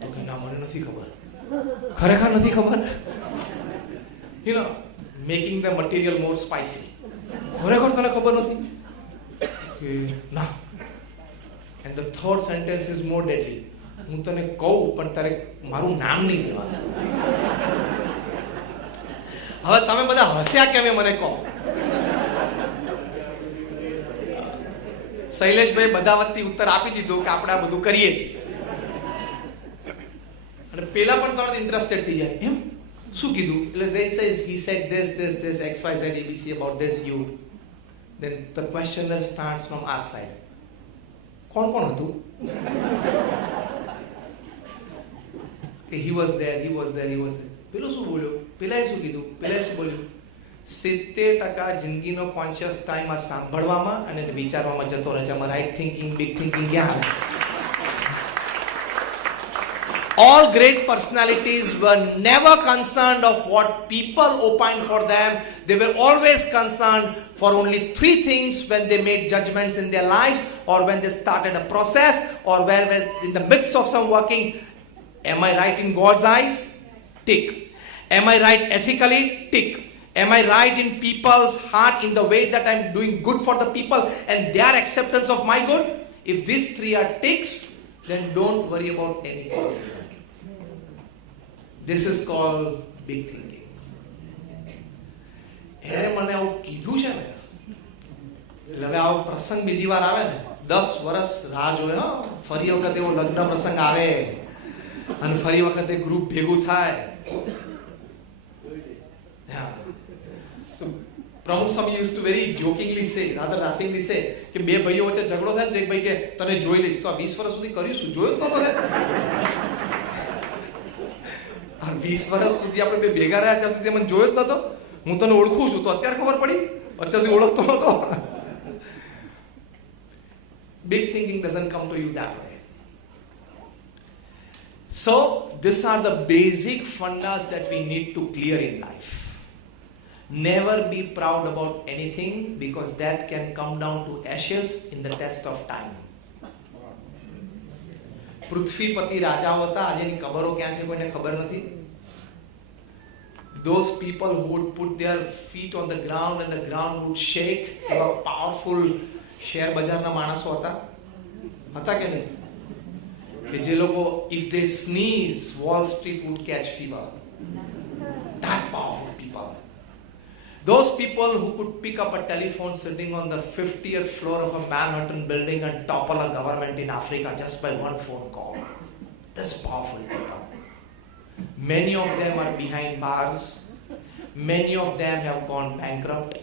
तो कहना मुझे नहीं खबर. ખરેખર નથી ખબર. You know, making the material more spicy. ખરેખર તને ખબર નથી કે ના. And the third sentence is more deadly. હું તને કહું પણ તારે મારું નામ નહીં લેવાનું. હવે તમે બધા હસ્યા કેમ એ મને કહો. શૈલેષભાઈ બધા વતી ઉત્તર આપી દીધો કે આપણે આ બધું કરીએ છીએ. અને પેલા પણ તરત ઇન્ટરેસ્ટેડ થઈ જાય. એમ શું કીધું? એટલે they says he said this XYZ ABC about this you. Then the questioner starts from our side. કોણ કોણ હતું? he was there. પેલો શું બોલ્યો? પેલાએ શું કીધું? પેલાએ શું બોલ્યું? 70% જિંદગીનો કોન્શિયસ ટાઈમ આ સાંભળવામાં અને વિચારવામાં જતો રહે છે. આમાં રાઈટ થિંકિંગ, બિગ થિંકિંગ ક્યાં આવે? All great personalities were never concerned of what people opined for them. They were always concerned for only 3 things when they made judgments in their lives, or when they started a process, or when in the midst of some working. Am I right in God's eyes? Tick. Am I right ethically? Tick. Am I right in people's heart in the way that I'm doing good for the people and their acceptance of my good? If these 3 are ticks, then don't worry about anything else. This is called big thinking. એને મને આવું કીધું છે ને, એટલે હવે આવો પ્રસંગ બીજી વાર આવે ને 10 વર્ષ રાહ જોવે. ફરી વખત એવો લગ્ન પ્રસંગ આવે અને ફરી વખતે ગ્રુપ ભેગું થાય. પ્રમુખ સ્વામી used to very jokingly say, rather laughingly say, કે બે ભાઈઓ વચ્ચે ઝઘડો થાય ને એક ભાઈ કે તને જોઈ લઈશ. તો આ 20 વર્ષ સુધી કરીશું, જોયો જ નતો ને. આ 20 વર્ષ સુધી આપણે બે ભેગા રહ્યા ત્યાં સુધી મને જોયો જ નતો. હું તને ઓળખું છું તો અત્યારે ખબર પડી, અત્યાર સુધી ઓળખતો નતો. Big thinking doesn't come to you that way. So these are the basic fundas that we need to clear in life. Never be proud about anything, because that can come down to ashes in the test of time. પૃથ્વીપતિ રાજાઓ હતા, આજેની કબરો ક્યાં છે કોઈને ખબર નથી. Those people who would put their feet on the ground and the ground would shake, એવા powerful share બજારના માણસો હતા કે નહીં? કે જે લોકો if they sneeze, Wall Street would catch fever. That powerful people. Those people who could pick up a telephone sitting on the 50th floor of a Manhattan building and topple a government in Africa just by one phone call. That's powerful people. Many of them are behind bars. Many of them have gone bankrupt.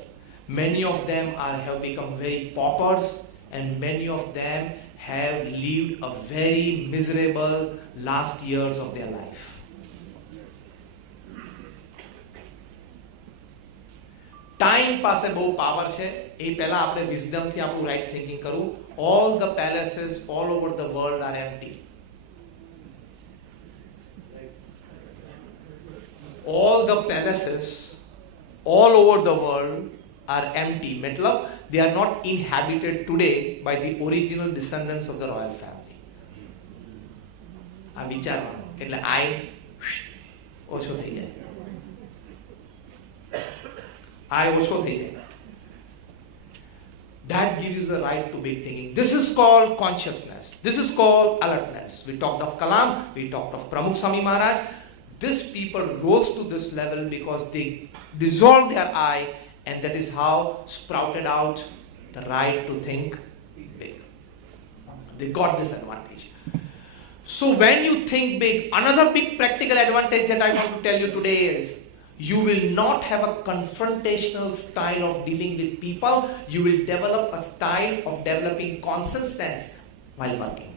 Many of them have become very paupers, and many of them have lived a very miserable last years of their life. Time પાસે બહુ power છે. એ પહેલા આપણે વિઝડમથી આપણું right thinking કરવું. All the palaces all over the world R empty. All the palaces all over the world are empty. मतलब they are not inhabited today by the original descendants of the royal family. આ વિચારવાનું એટલે આઈ ઓછો થઈ જાય. આઈ ઓછો થઈ જાય. That gives you the right to big thinking. This is called consciousness. This is called alertness. We talked of Kalam. We talked of Pramukh Swami Maharaj. These people rose to this level because they dissolved their I, and that is how sprouted out the right to think big. They got this advantage. So when you think big, another big practical advantage that I want to tell you today is you will not have a confrontational style of dealing with people. You will develop a style of developing consensus while working.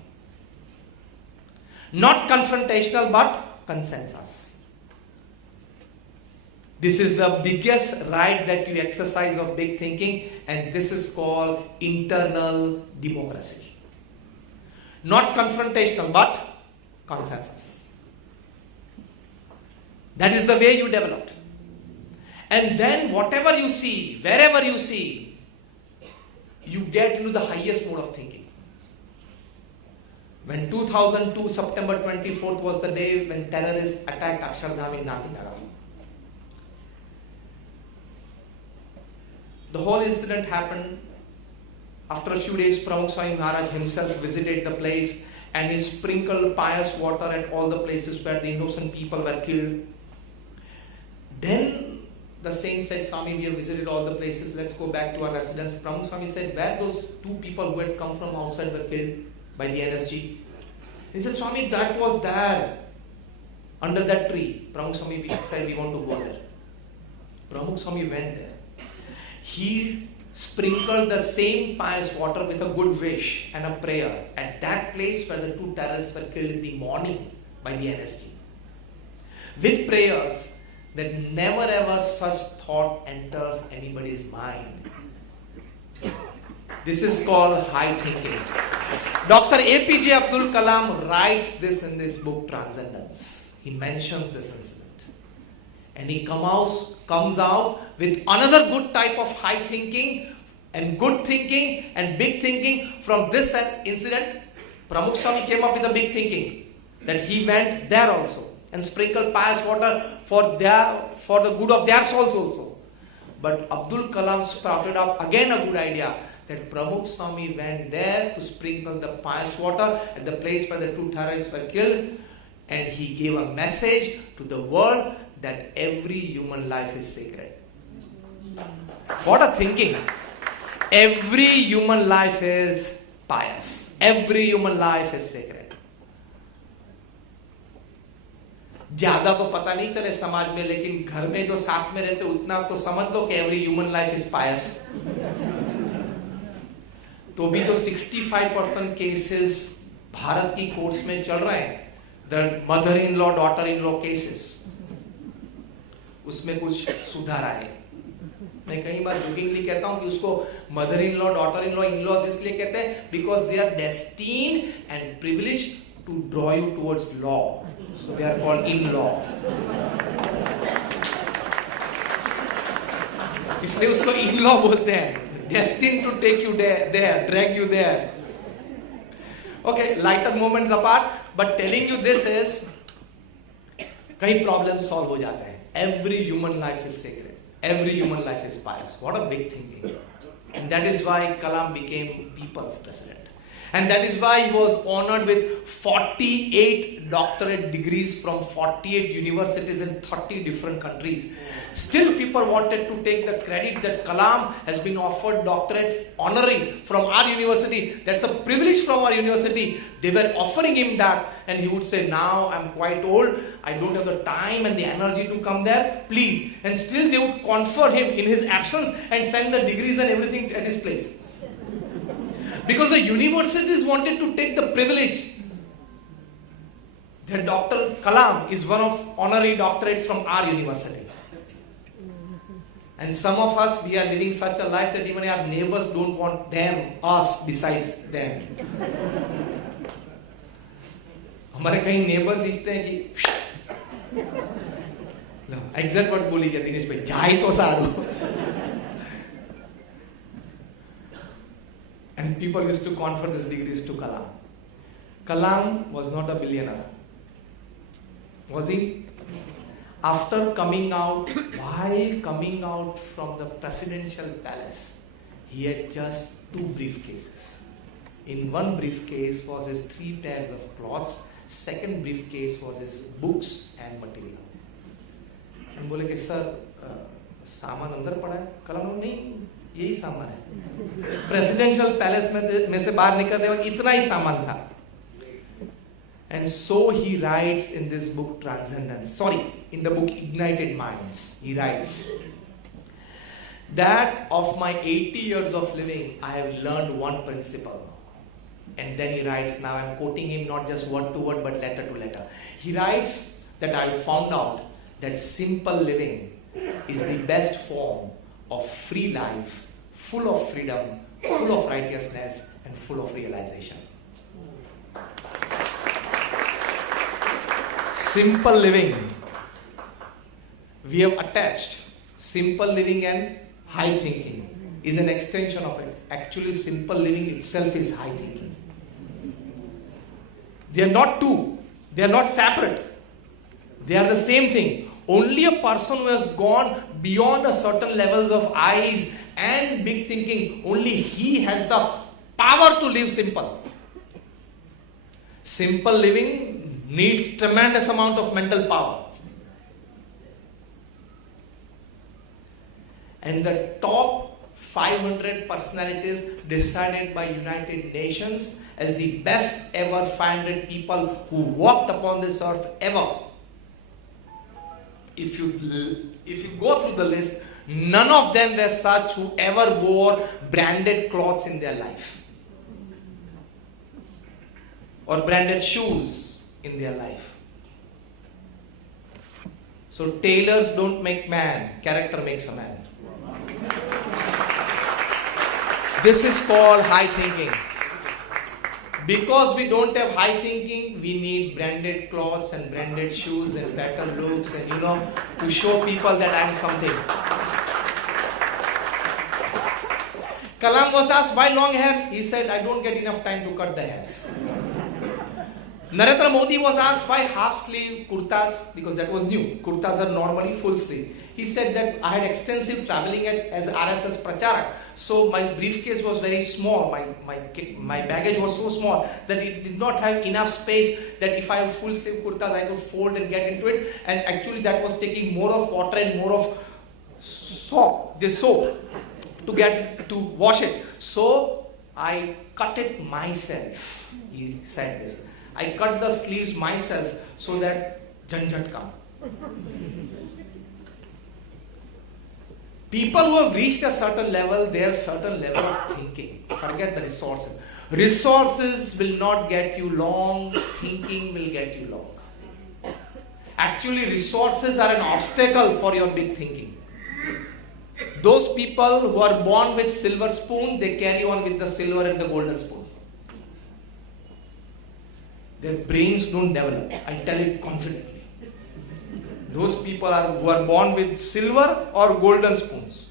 Not confrontational, but consensus. This is the biggest right that you exercise of big thinking, and this is called internal democracy. Not confrontational, but consensus. That is the way you developed. And then whatever you see, wherever you see, you get into the highest mode of thinking. When 2002 September 24th was the day when terrorists attacked Akshardham in Nandinagar. The whole incident happened after a few days. Pramukh Swami Maharaj himself visited the place and he sprinkled pious water at all the places where the innocent people were killed. Then the saint said, Swami, we have visited all the places, let's go back to our residence. Pramukh Swami said, where those two people who had come from outside were killed by the NSG? He said, Swami, that was there, under that tree. Pramukh Swami said, we want to go there. Pramukh Swami went there. He sprinkled the same pious water with a good wish and a prayer at that place where the two terrorists were killed in the morning by the NSG. With prayers that never ever such thought enters anybody's mind. This is called high thinking. Dr. APJ Abdul Kalam writes this in this book, Transcendence. He mentions this incident. And he comes out with another good type of high thinking and good thinking and big thinking from this incident. Pramukh Swami came up with a big thinking that he went there also and sprinkled pious water for the good of their souls also. But Abdul Kalam sprouted up again a good idea that Pramukh Swami went there to sprinkle the pious water at the place where the two terrorists were killed, and he gave a message to the world that every human life is sacred. What a thinking! Every human life is pious. Every human life is sacred. ज्यादा तो पता नहीं चले समाज में, लेकिन घर में जो साथ में रहते उतना तो समझ लो कि every human life is pious. तो भी जो 65% केसेस भारत की कोर्ट्स में चल रहे हैं, the mother-in-law, daughter-in-law cases, उसमें कुछ सुधार आए. मैं कई बार जोकिंगली कहता हूं कि उसको mother in law, daughter in law, in laws इसलिए कहते हैं because they are destined and privileged to draw you towards law, so they are called in law. इसलिए उसको इन लॉ बोलते हैं, destined to take you there, drag you there. Okay, lighter moments apart, but telling you this is कई problems solve हो जाते हैं. Every human life is sacred. Every human life is pious. What a big thinking. And that is why Kalam became people's president. And that is why he was honored with 48 doctorate degrees from 48 universities in 30 different countries. Still people wanted to take the credit that Kalam has been offered doctorate honorary from our university. That's a privilege from our university. They were offering him that, and he would say, now I'm quite old, I don't have the time and the energy to come there, please. And still they would confer him in his absence and send the degrees and everything at his place. Because the universities wanted to take the privilege that Dr. Kalam is one of honorary doctorates from our university. And some of us, we are living such a life that even our neighbors don't want us besides them. हमारे कई neighbors इसते हैं कि exact words बोली क्या दिनेश भाई, जाए तो सारू. And people used to confer these degrees to Kalam. Kalam was not a billionaire. Was he? After coming out, while coming out from the presidential palace, he had just 2 briefcases. In one briefcase was his 3 pairs of clothes. Second briefcase was his books and material. And बोले कि sir सामान अंदर पड़ा है. कलाम नहीं, यही सामान है. Presidential palace में से बाहर निकलते वक्त इतना ही सामान था. And so he writes in this book Transcendence. In the book Ignited Minds, he writes that of my 80 years of living, I have learned one principle. And then he writes, now I'm quoting him not just word to word but letter to letter. He writes that I found out that simple living is the best form of free life, full of freedom, full of righteousness, and full of realization. Simple living. We have attached simple living and high thinking is an extension of it. Actually, simple living itself is high thinking. They are not two. They are not separate. They are the same thing. Only a person who has gone beyond a certain levels of eyes and big thinking, only he has the power to live simple. Simple living needs tremendous amount of mental power. And the top 500 personalities decided by United Nations as the best ever 500 people who walked upon this earth ever. If you go through the list, none of them were such who ever wore branded clothes in their life. Or branded shoes in their life. So tailors don't make man, character makes a man. This is called high thinking. Because we don't have high thinking, we need branded clothes and branded shoes and better looks and to show people that I'm something. Kalam was asked why long hairs? He said, I don't get enough time to cut the hairs. Narendra Modi was asked why half sleeve kurtas, because that was new. Kurtas are normally full sleeve. He said that I had extensive traveling as RSS Pracharak. So my briefcase was very small. My baggage was so small that it did not have enough space that if I have full sleeve kurtas, I could fold and get into it. And actually that was taking more of water and more of soap to wash it. So I cut it myself. He said this. I cut the sleeves myself so that janjat come. People who have reached a certain level, they have certain level of thinking. Forget the resources. Resources will not get you long, thinking will get you long. Actually, resources are an obstacle for your big thinking. Those people who are born with silver spoon, they carry on with the silver and the golden spoon. Their brains don't develop. I tell it confidently. Those people who are born with silver or golden spoons.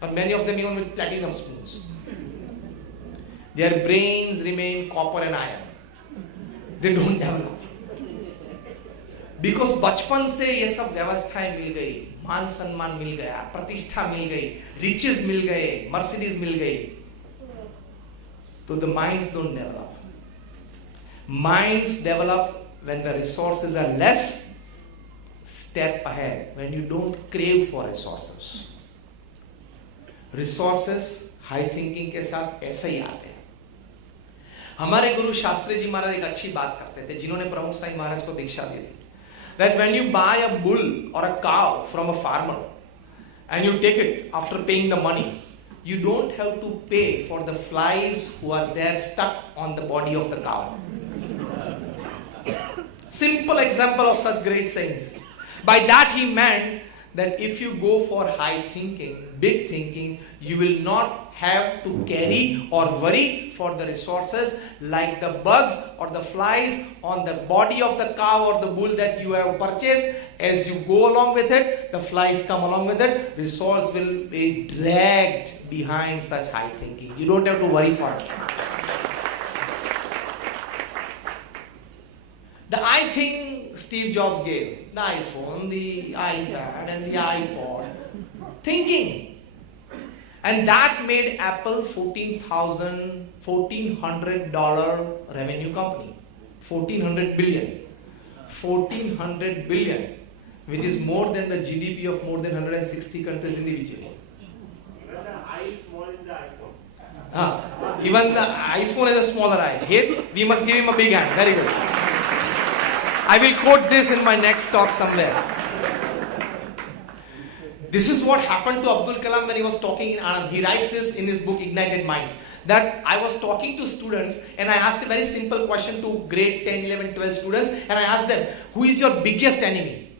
Or many of them even with platinum spoons. Their brains remain copper and iron. They don't develop. Because बचपन से ये सब व्यवस्थाएं मिल गई, मान सम्मान मिल गया, प्रतिष्ठा मिल गई, riches मिल गए, Mercedes मिल गई. So the minds don't develop. Minds develop when the resources are less, step ahead, when you don't crave for resources. Resources, high thinking के साथ ऐसे ही आते हैं. हमारे गुरु शास्त्री जी महाराज एक अच्छी बात करते थे, जिन्होंने प्रमुख साईं महाराज को दीक्षा दी थी. That when you buy a bull or a cow from a farmer and you take it after paying the money, you don't have to pay for the flies who are there stuck on the body of the cow. Simple example of such great sayings. By that he meant that if you go for high thinking, big thinking, you will not have to carry or worry for the resources like the bugs or the flies on the body of the cow or the bull that you have purchased. As you go along with it, the flies come along with it. Resource will be dragged behind such high thinking. You don't have to worry for it. The I think Steve Jobs gave, the iPhone, the iPad and the iPod, thinking. And that made Apple $1,400 revenue company. 1,400 billion. 1,400 billion, which is more than the GDP of more than 160 countries individually. Even the I small in the iPhone. Even the iPhone is a smaller I. Here, we must give him a big hand. Very good. I will quote this in my next talk somewhere. This is what happened to Abdul Kalam when he was talking in Anand. He writes this in his book Ignited Minds. That I was talking to students and I asked a very simple question to grade 10, 11, 12 students, and I asked them, who is your biggest enemy?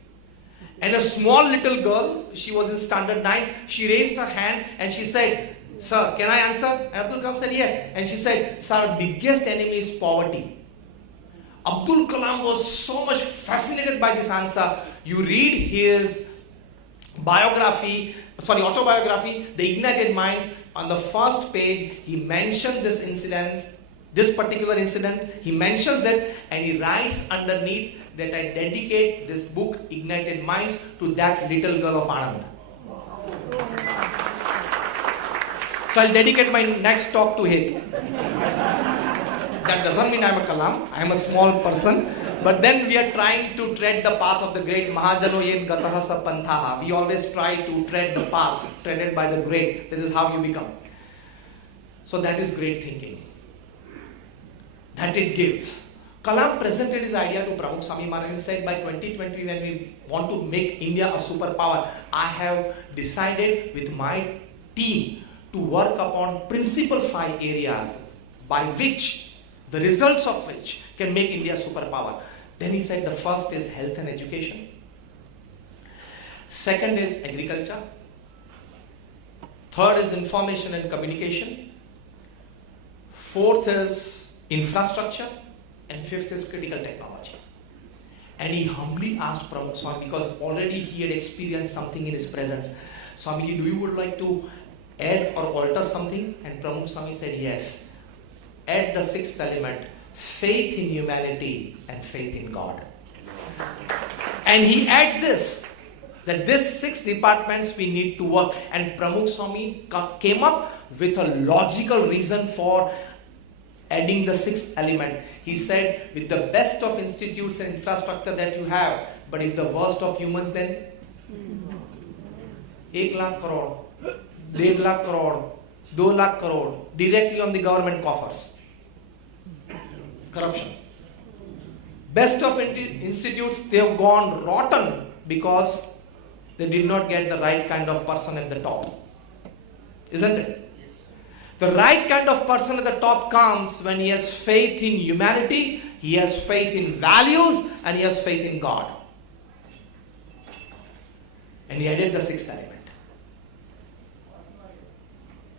And a small little girl, she was in standard 9, she raised her hand and she said, sir, can I answer? And Abdul Kalam said yes. And she said, sir, our biggest enemy is poverty. Abdul Kalam was so much fascinated by this answer. You read his autobiography, The Ignited Minds. On the first page, he mentioned this incident this particular incident, he mentions it and he writes underneath that I dedicate this book, Ignited Minds, to that little girl of Anand. So I'll dedicate my next talk to him. That doesn't mean I'm a Kalam, I'm a small person. But then we are trying to tread the path of the great Mahajanoyen Gataha Sapanthaha. We always try to tread the path treaded by the great. This is how you become. So that is great thinking. That it gives. Kalam presented his idea to Pramukh Swami Maharaj and said by 2020 when we want to make India a superpower, I have decided with my team to work upon principal 5 areas by which, the results of which can make India a superpower. Then he said the first is health and education. Second is agriculture. Third is information and communication. Fourth is infrastructure. And fifth is critical technology. And he humbly asked Pramukh Swami, because already he had experienced something in his presence. Swamiji, do you would like to add or alter something? And Pramukh Swami said, yes. Add the 6th element, faith in humanity and faith in God. And he adds this, that this 6 departments we need to work. And Pramukh Swami came up with a logical reason for adding the 6th element. He said, with the best of institutes and infrastructure that you have, but if the worst of humans, then 1 lakh crore, 1.5 lakh crore, 2 lakh crore, directly on the government coffers. Corruption. Best of institutes, they have gone rotten because they did not get the right kind of person at the top. Isn't it? The right kind of person at the top comes when he has faith in humanity, he has faith in values, and he has faith in God. And he added the 6th element.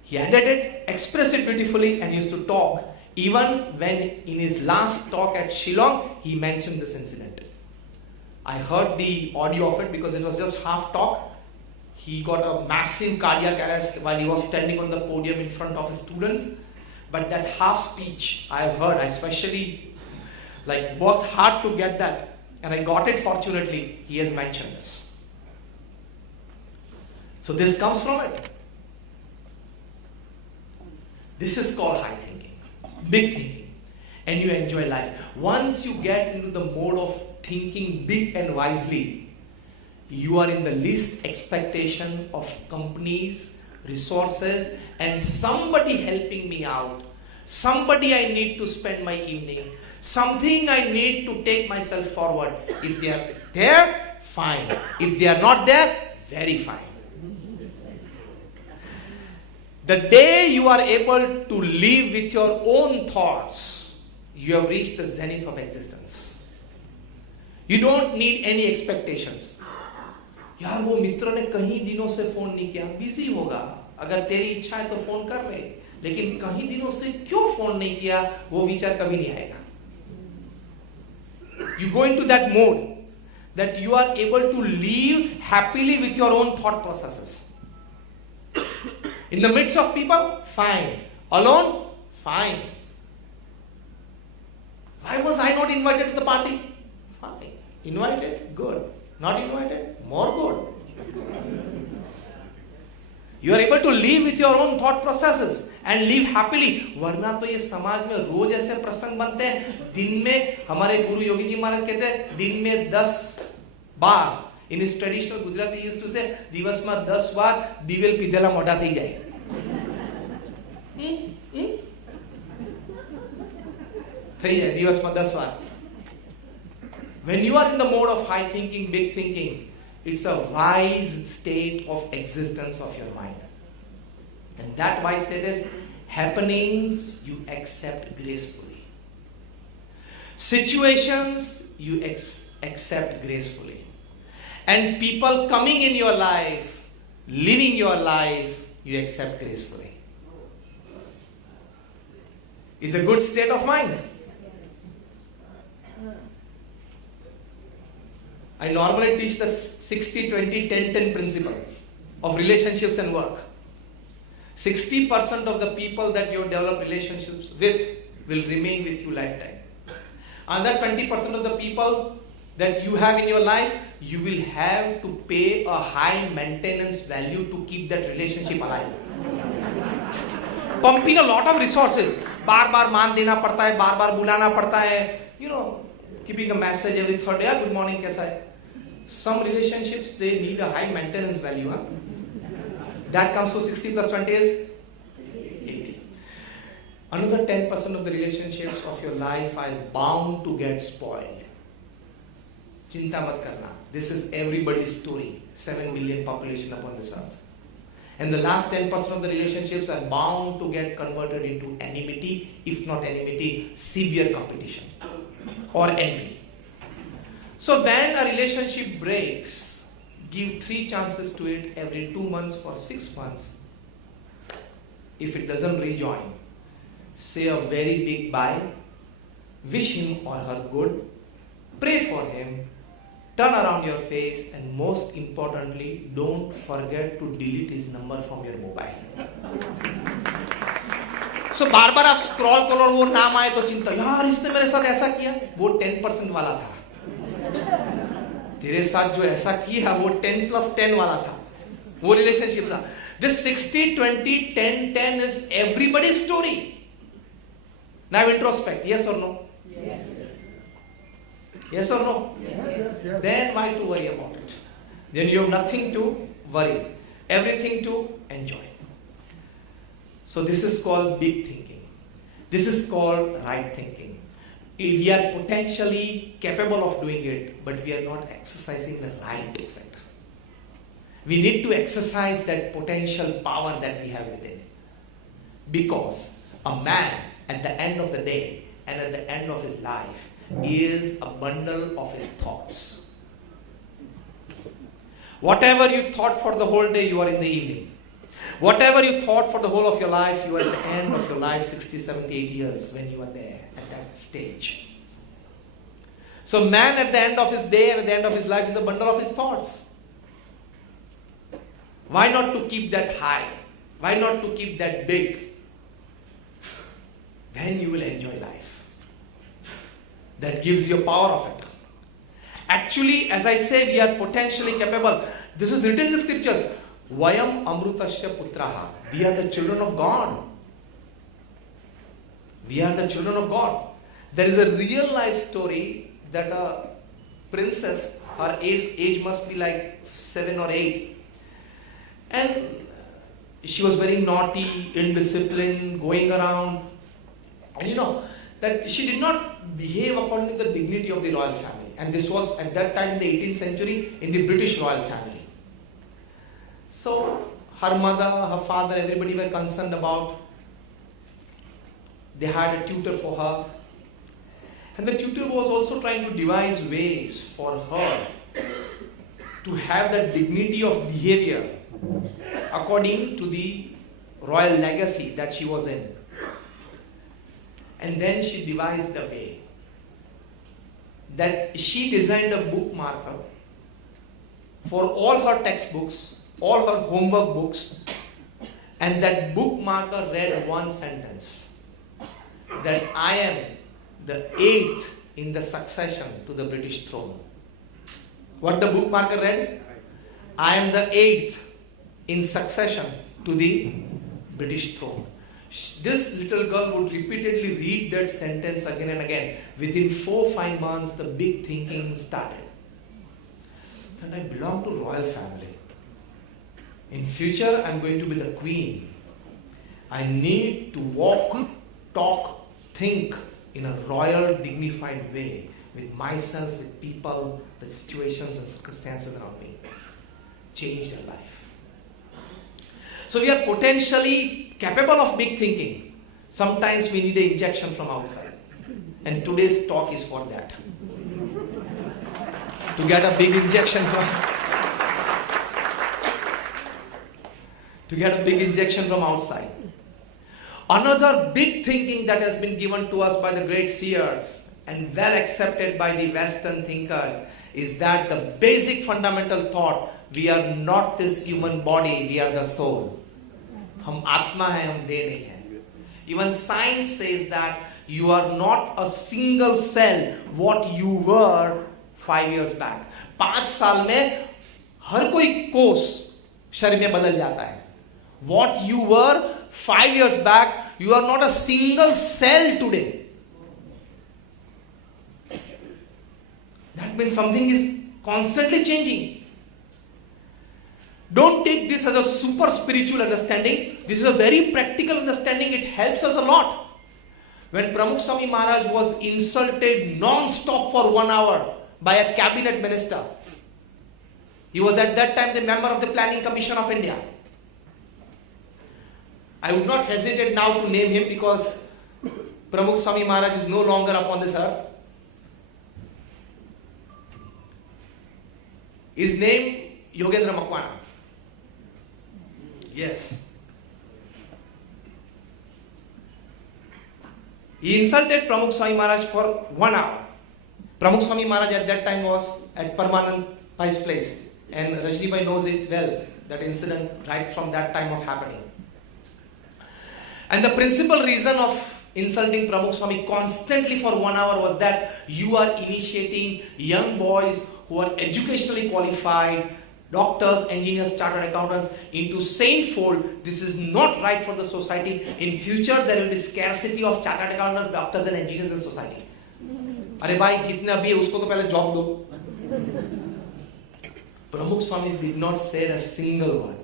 He added it, expressed it beautifully, and used to talk. Even when in his last talk at Shillong, he mentioned this incident. I heard the audio of it because it was just half talk. He got a massive cardiac arrest while he was standing on the podium in front of his students. But that half speech I've heard, I especially worked hard to get that. And I got it fortunately. He has mentioned this. So this comes from it. This is called high thinking, big thinking. And you enjoy life. Once you get into the mode of thinking big and wisely, you are in the least expectation of companies, resources, and somebody helping me out. Somebody I need to spend my evening. Something I need to take myself forward. If they are there, fine. If they are not there, very fine. The day you are able to live with your own thoughts, you have reached the zenith of existence. You don't need any expectations. यार वो मित्र ने कहीं दिनों से phone नहीं किया, busy होगा, अगर तेरी इच्छा है तो फोन कर ले, लेकिन कहीं दिनों से क्यों फोन नहीं किया, वो विचार कभी नहीं आएगा. You go into that mode that you are able to live happily with your own thought processes. In the midst of people, fine. Alone, fine. Why was I not invited to the party? Fine. Invited, good. Not invited, more good. You are able to live with your own thought processes and live happily. वरना तो ये समाज में रोज ऐसे प्रसंग बनते हैं. दिन में हमारे गुरु योगी जी महाराज कहते हैं दिन में 10 बार. In his traditional Gujarati he used to say દિવસ માં 10 બાર દિવેલ પીધેલા મોઢા થઈ જાય. થઈ જાય દિવસ માં 10 બાર. When you are in the mode of high thinking, big thinking, it's a wise state of existence of your mind. And that wise state is happenings you accept gracefully. Situations you accept gracefully. And people coming in your life, living your life, you accept gracefully. It's a good state of mind. I normally teach the 60-20-10-10 principle of relationships and work. 60% of the people that you develop relationships with will remain with you lifetime. And that 20% of the people that you have in your life, you will have to pay a high maintenance value to keep that relationship alive. Pumping a lot of resources. बार-बार मान देना पड़ता है, बार-बार बुलाना पड़ता है. You know, keeping a message every third day. Good morning, कैसा है? Some relationships, they need a high maintenance value. Huh? That comes to 60 plus 20 is 80. Another 10% of the relationships of your life are bound to get spoiled. Chinta mat karna. This is everybody's story. 7 billion population upon this earth. And the last 10% of the relationships are bound to get converted into enmity, if not enmity, severe competition or envy. So when a relationship breaks, give 3 chances to it every 2 months for 6 months. If it doesn't rejoin, say a very big bye, wish him or her good, pray for him, turn around your face, and most importantly, don't forget to delete his number from your mobile. So बार-बार आप scroll करो और वो नाम आए तो चिंता, यार इसने मेरे साथ ऐसा किया, वो 10% वाला था. तेरे साथ जो ऐसा किया वो 10 plus 10 वाला था. वो रिलेशनशिप था. This 60, 20, 10, 10 is everybody's story. Now introspect, yes or no? Yes. Yes or no? Yes. Then why to worry about it? Then you have nothing to worry. Everything to enjoy. So this is called big thinking. This is called right thinking. We are potentially capable of doing it, but we are not exercising the right of it. We need to exercise that potential power that we have within. Because a man at the end of the day and at the end of his life is a bundle of his thoughts. Whatever you thought for the whole day, you are in the evening. Whatever you thought for the whole of your life, you are at the end of your life, 60, 70, 80 years when you are there at that stage. So man at the end of his day and at the end of his life is a bundle of his thoughts. Why not to keep that high? Why not to keep that big? Then you will enjoy life. That gives you power of it. Actually, as I say, we are potentially capable. This is written in the scriptures. Vayam amrutasya putraha. We are the children of God. We are the children of God. There is a real life story that a princess, her age must be like 7 or 8. And she was very naughty, indisciplined, going around. And you know, that she did not behave according to the dignity of the royal family. And this was at that time in the 18th century in the British royal family. So her mother, her father, everybody were concerned about. They had a tutor for her. And the tutor was also trying to devise ways for her to have that dignity of behavior according to the royal legacy that she was in. And then she devised a way that she designed a bookmarker for all her textbooks, all her homework books, and that bookmarker read one sentence, that I am the 8th in the succession to the British throne. What the bookmarker read? I am the 8th in succession to the British throne. This little girl would repeatedly read that sentence again and again. Within 4-5 months, the big thinking started. And I belong to royal family. In future, I'm going to be the queen. I need to walk, talk, think in a royal, dignified way with myself, with people, with situations and circumstances around me. Change their life. So we are potentially capable of big thinking. Sometimes we need an injection from outside. And today's talk is for that. To get a big injection from outside. Another big thinking that has been given to us by the great seers and well accepted by the Western thinkers is that the basic fundamental thought, we are not this human body, we are the soul. हम आत्मा है, हम देह नहीं है. Even science says that you are not a single cell what you were 5 years back. 5 साल में हर कोई कोष शरीर में बदल जाता है. What you were 5 years back, you are not a single cell today. That means something is constantly changing. Don't take this as a super spiritual understanding. This is a very practical understanding. It helps us a lot. When Pramukh Swami Maharaj was insulted non-stop for 1 hour by a cabinet minister, he was at that time the member of the Planning Commission of India. I would not hesitate now to name him because Pramukh Swami Maharaj is no longer upon this earth. His name, Yogendra Makwana. Yes. He insulted Pramukh Swami Maharaj for 1 hour. Pramukh Swami Maharaj at that time was at Parmanand Bhai's place. And Rajni Bhai knows it well, that incident right from that time of happening. And the principal reason of insulting Pramukh Swami constantly for 1 hour was that you are initiating young boys who are educationally qualified, doctors, engineers, chartered accountants into same fold. This is not right for the society. In future there will be scarcity of chartered accountants, doctors and engineers in society. अरे भाई जितने अभी है उसको तो पहले job दो. Pramukh Swami did not say a single word.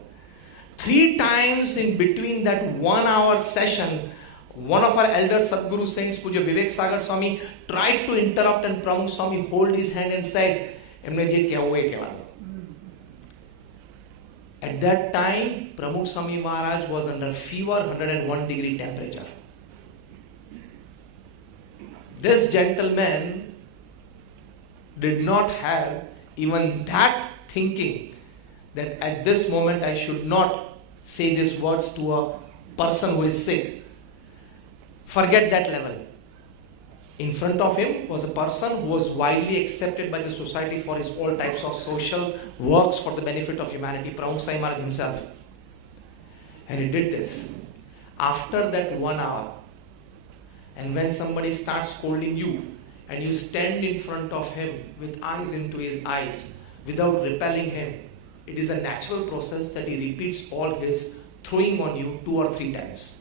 3 times in between that 1 hour session, one of our elder Sadguru saints, Puja Vivek Sagar Swami, tried to interrupt and Pramukh Swami hold his hand and said, "Emne je kya hua kya wala." At that time, Pramukh Swami Maharaj was under fever, 101 degree temperature. This gentleman did not have even that thinking that at this moment I should not say these words to a person who is sick. Forget that level. In front of him was a person who was widely accepted by the society for his all types of social works for the benefit of humanity, Pramukh Swami Maharaj himself. And he did this. After that 1 hour, and when somebody starts scolding you, and you stand in front of him with eyes into his eyes, without repelling him, it is a natural process that he repeats all his throwing on you 2 or 3 times.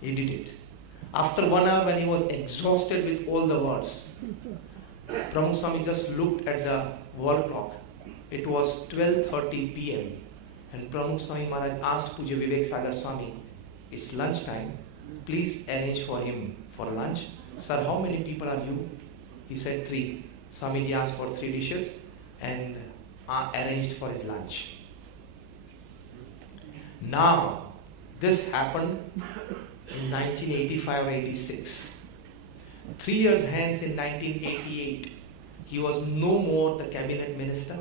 He did it. After 1 hour, when he was exhausted with all the words, Pramukh Swami just looked at the wall clock. It was 12:30 p.m. and Pramukh Swami Maharaj asked Puja Vivek Sagar Swami, "It's lunch time. Please arrange for him for lunch." "Sir, how many people are you?" He said 3. Swamiji asked for 3 dishes and arranged for his lunch. Now, this happened in 1985 or 86. 3 years hence in 1988, he was no more the cabinet minister.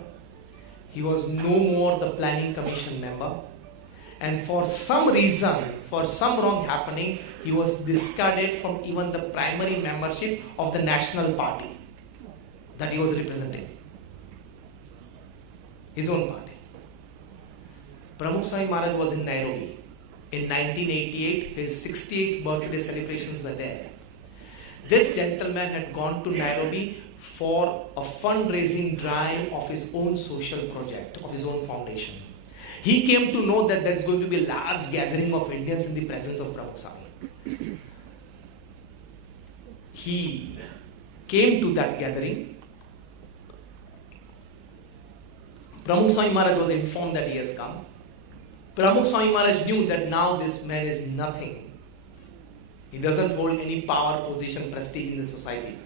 He was no more the planning commission member. And for some reason, for some wrong happening, he was discarded from even the primary membership of the national party that he was representing. His own party. Pramukh Swami Maharaj was in Nairobi. In 1988, his 68th birthday celebrations were there. This gentleman had gone to Nairobi for a fundraising drive of his own social project, of his own foundation. He came to know that there is going to be a large gathering of Indians in the presence of Pramukh Swami. He came to that gathering. Pramukh Swami Maharaj was informed that he has come. Pramukh Swami Maharaj knew that now this man is nothing. He doesn't hold any power, position, prestige in the society.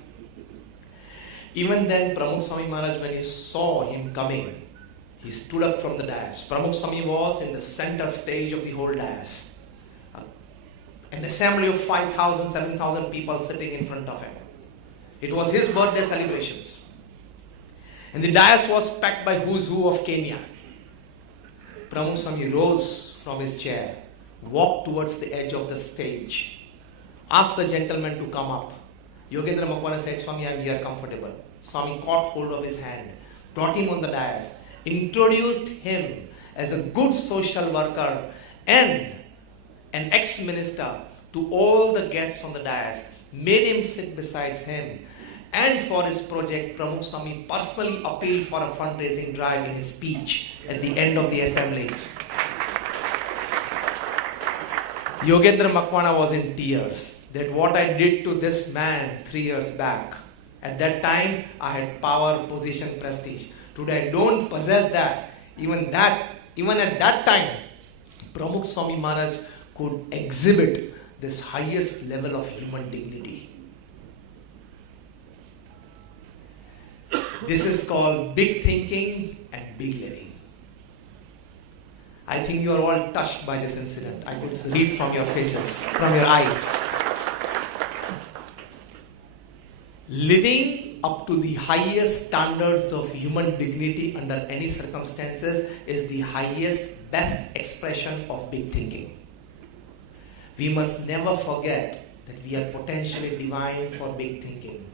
Even then, Pramukh Swami Maharaj, when he saw him coming, he stood up from the dais. Pramukh Swami was in the center stage of the whole dais. An assembly of 5,000, 7,000 people sitting in front of him. It was his birthday celebrations. And the dais was packed by who's who of Kenya. Pramukh Swami rose from his chair, walked towards the edge of the stage, asked the gentleman to come up. Yogendra Makwana said, "Swami, I am here comfortable." Swami caught hold of his hand, brought him on the dais, introduced him as a good social worker and an ex-minister to all the guests on the dais, made him sit beside him, and for his project, Pramukh Swami personally appealed for a fundraising drive in his speech at the end of the assembly. Yogendra Makwana was in tears that what I did to this man 3 years back. At that time, I had power, position, prestige. Today, I don't possess that. Even at that time, Pramukh Swami Maharaj could exhibit this highest level of human dignity. This is called big thinking and big living. I think you are all touched by this incident. I could read from your faces, from your eyes. Living up to the highest standards of human dignity under any circumstances is the highest, best expression of big thinking. We must never forget that we are potentially divine for big thinking.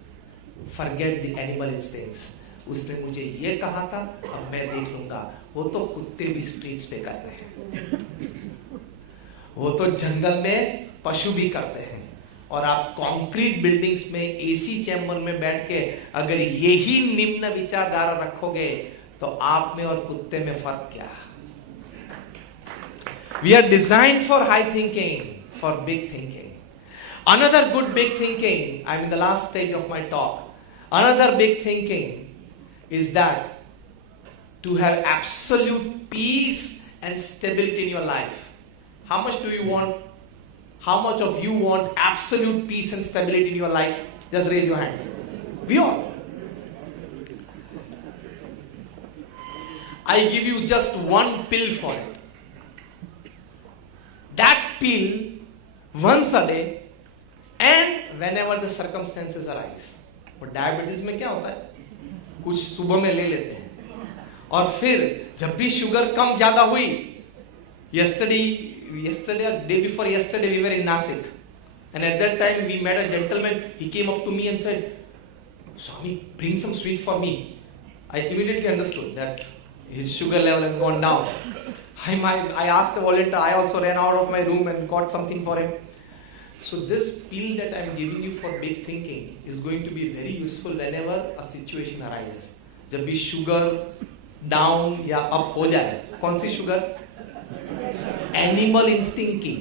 Forget the animal instincts. उसने मुझे ये कहा था, अब मैं देख लूंगा. वो तो कुत्ते भी स्ट्रीट्स पे करते हैं. वो तो जंगल में पशु भी करते हैं. और आप कंक्रीट बिल्डिंग्स में एसी चैम्बर में बैठ के अगर यही निम्न विचारधारा रखोगे तो आप में और कुत्ते में फर्क क्या? We are designed for high thinking, for big thinking. Another good big thinking, I'm in the last stage of my talk. Another big thinking is that to have absolute peace and stability in your life. How much do you want? How much of you want absolute peace and stability in your life? Just raise your hands. We all. I give you just one pill for it. That pill once a day and whenever the circumstances arise. और diabetes में क्या होता है? कुछ सुबह में ले लेते हैं और फिर जब भी शुगर कम ज्यादा हुई, yesterday or day before yesterday we were in Nasik, and at that time we met a gentleman. He came up to me and said, "Swami, bring some sweet for me." I immediately understood that his sugar level has gone down. I asked a volunteer. I also ran out of my room and got something for him. So this pill that I am giving you for big thinking is going to be very useful whenever a situation arises. जब भी sugar down या up हो जाए, कौन सी sugar? Animal instinct की.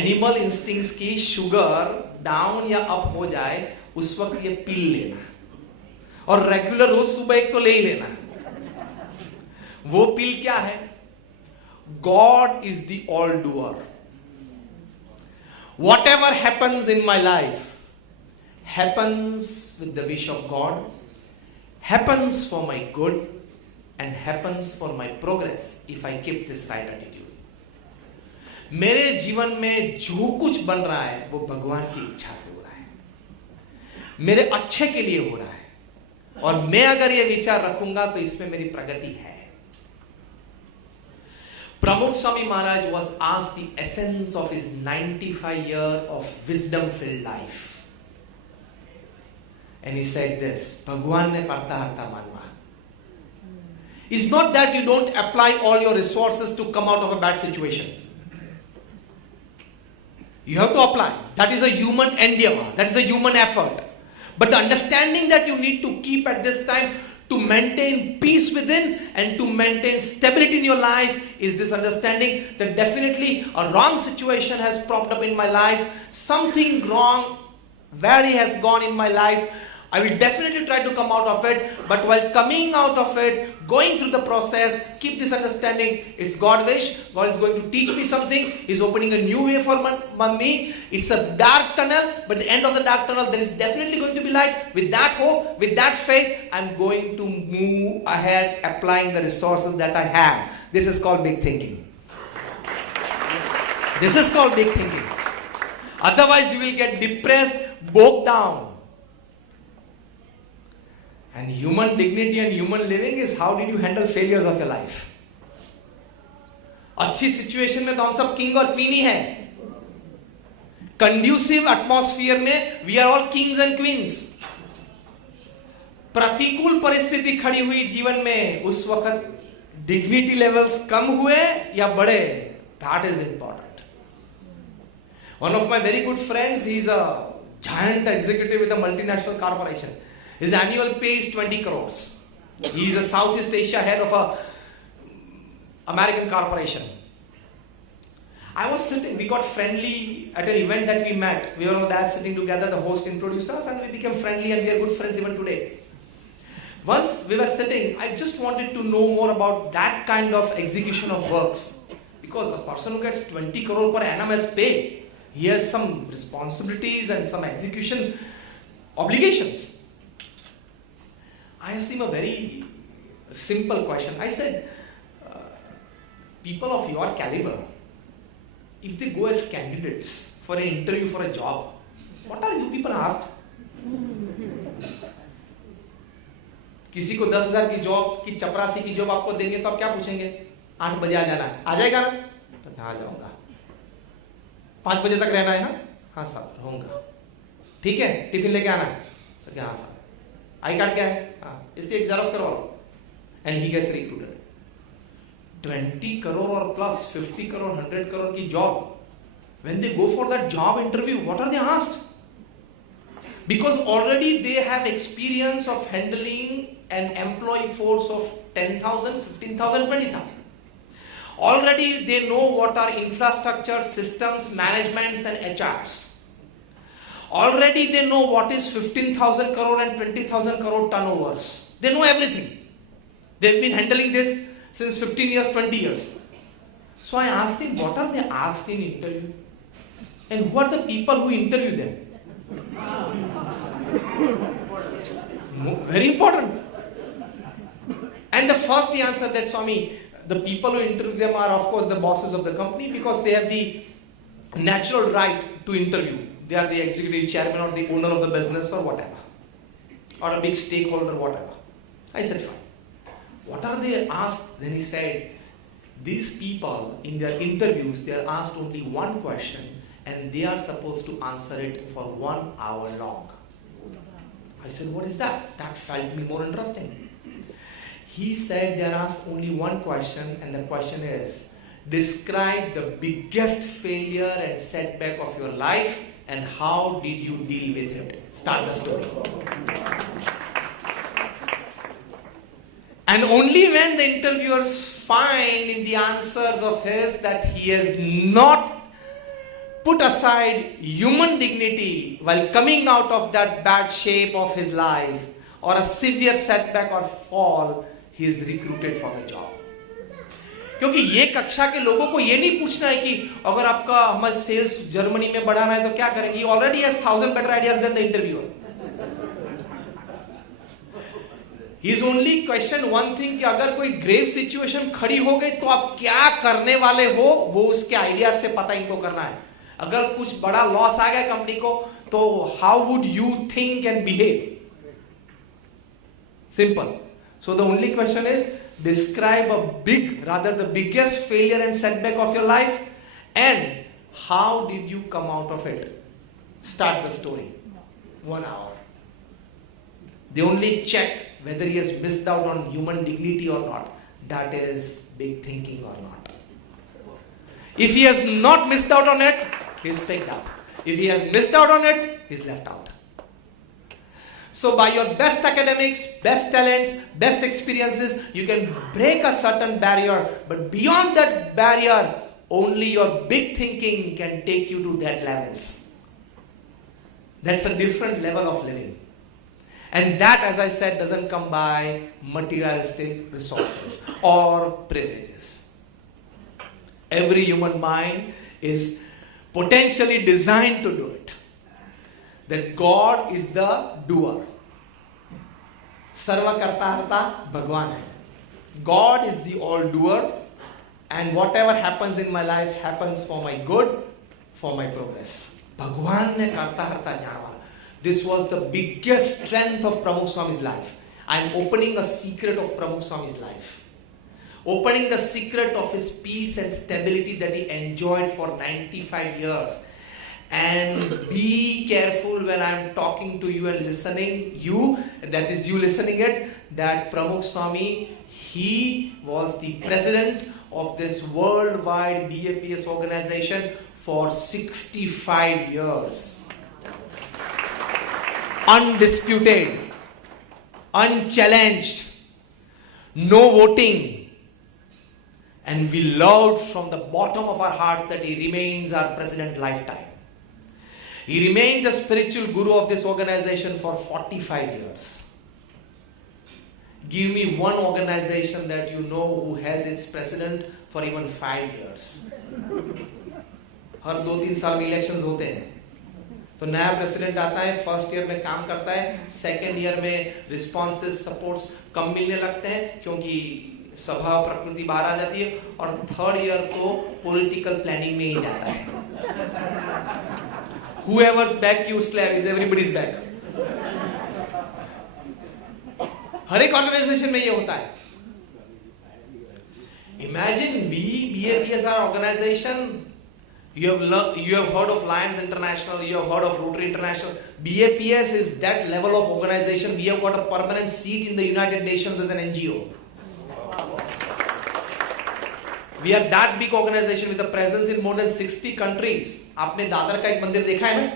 Animal instincts की sugar down या up हो जाए, उस वक्त ये pill लेना. और regular रोज सुबह एक तो ले ही लेना. वो pill क्या है? God is the all-doer. Whatever happens in my life happens with the wish of God, happens for my good, and happens for my progress if I keep this right attitude. मेरे जीवन में जो कुछ बन रहा है वो भगवान की इच्छा से हो रहा है, मेरे अच्छे के लिए हो रहा है, और मैं अगर ये विचार रखूंगा तो इसमें मेरी प्रगति है. Pramukh Swami Maharaj was asked the essence of his 95 years of wisdom-filled life. And he said this, Bhagwan ne karta harta manwa. It's not that you don't apply all your resources to come out of a bad situation. You have to apply. That is a human endeavor. That is a human effort. But the understanding that you need to keep at this time to maintain peace within and to maintain stability in your life is this understanding that definitely a wrong situation has propped up in my life. Something wrong, very has gone in my life. I will definitely try to come out of it, but while coming out of it, going through the process, keep this understanding, it's God's wish. God is going to teach me something. He's opening a new way for me. It's a dark tunnel, but at the end of the dark tunnel, there is definitely going to be light. With that hope, with that faith, I'm going to move ahead, applying the resources that I have. This is called big thinking. This is called big thinking. Otherwise, you will get depressed, bogged down. And human dignity and human living is how did you handle failures of your life. अच्छी situation में तो हम सब king और queen ही हैं. Conducive atmosphere में we are all kings and queens. प्रतिकूल परिस्थिति खड़ी हुई जीवन में, उस वक्त डिग्निटी लेवल्स कम हुए या बढ़े, that is important. One of my very good friends, he's a giant executive with a multinational corporation. His annual pay is 20 crores. He's a Southeast Asia head of a American corporation. I was sitting, we got friendly at an event that we met. We were all there sitting together, the host introduced us and we became friendly and we are good friends even today. Once we were sitting, I just wanted to know more about that kind of execution of works. Because a person who gets 20 crore per annum as pay, he has some responsibilities and some execution obligations. I asked him a very simple question. I said, people of your caliber, if they go as candidates for an interview for a job, what are you people asked? किसी को 10,000 की job की चपरासी की job आपको देंगे तो आप क्या पूछेंगे? 8 बजे आ जाना है, आ जाएगा ना? तो कहाँ जाऊंगा? 5 बजे तक रहना है ना? हाँ साहब रहूंगा. ठीक है, टिफिन लेके आना है? तो क्या हाँ साहब. आई कार्ड क्या है? हाँ, इसके एक जेरॉक्स करवा लो. And he gets recruited. 20 crore or plus, 50 crore, 100 crore की job. When they go for that job interview, what are they asked? Because already they have experience of handling an employee force of 10,000, 15,000, 20,000. Already they know what are infrastructure, systems, managements and HRs. Already they know what is 15,000 crore and 20,000 crore turnovers. They know everything. They've been handling this since 15 years, 20 years. So I asked him, what are they asked in interview? And who are the people who interview them? Very important. And the first he answered that, Swami, the people who interview them are of course the bosses of the company because they have the natural right to interview. They are the executive chairman or the owner of the business or whatever. Or a big stakeholder, whatever. I said, fine. What are they asked? Then he said, these people in their interviews, they are asked only one question and they are supposed to answer it for 1 hour long. I said, what is that? That felt me more interesting. He said they are asked only one question and the question is, describe the biggest failure and setback of your life and how did you deal with it? Start the story. And only when the interviewers find in the answers of his that he has not put aside human dignity while coming out of that bad shape of his life or a severe setback or fall, he is recruited for the job. क्योंकि ये कक्षा के लोगों को ये नहीं पूछना है कि अगर आपका हमारे सेल्स जर्मनी में बढ़ाना है तो क्या करेंगे? He already has 1,000 better ideas than the interviewer. He's only questioned one thing कि अगर कोई grave situation खड़ी हो गई तो आप क्या करने वाले हो, वो उसके आइडिया से पता इनको करना है. अगर कुछ बड़ा लॉस आ गया कंपनी को तो how would you think and behave? Simple. So the only question is, describe the biggest failure and setback of your life and how did you come out of it? Start the story. 1 hour. They only check whether he has missed out on human dignity or not. That is big thinking or not. If he has not missed out on it, he's picked up. If he has missed out on it, he's left out. So by your best academics, best talents, best experiences, you can break a certain barrier. But beyond that barrier, only your big thinking can take you to that levels. That's a different level of living. And that, as I said, doesn't come by materialistic resources or privileges. Every human mind is potentially designed to do it. That God is the doer. Sarva karta harta Bhagwan hai. God is the all doer and whatever happens in my life happens for my good, for my progress. Bhagwan ne karta harta jana. This was the biggest strength of Pramukh Swami's life. I am opening a secret of Pramukh Swami's life. Opening the secret of his peace and stability that he enjoyed for 95 years. And be careful when I am talking to you and listening, that is you listening it, that Pramukh Swami, he was the president of this worldwide BAPS organization for 65 years. Undisputed, unchallenged, no voting. And we loved from the bottom of our hearts that he remains our president lifetime. He remained the spiritual guru of this organization for 45 years. Give me one organization that you know who has its president for even 5 years. हर 2-3 साल में elections होते हैं, तो नया president आता है, first year में काम करता है, सेकेंड ईयर में रिस्पॉन्सेस सपोर्ट्स कम मिलने लगते हैं क्योंकि सभा प्रकृति बाहर आ जाती है, और थर्ड ईयर को पॉलिटिकल प्लानिंग में ही जाता है. Whoever's back you slap is everybody's back. हर एक ऑर्गेनाइजेशन में ये होता है. Imagine BAPS our organization. You have heard of Lions International, you have heard of Rotary International. BAPS is that level of organization. We have got a permanent seat in the United Nations as an NGO. We are that big organization with a presence in more than 60 countries. आपने दादर का एक मंदिर देखा है ना?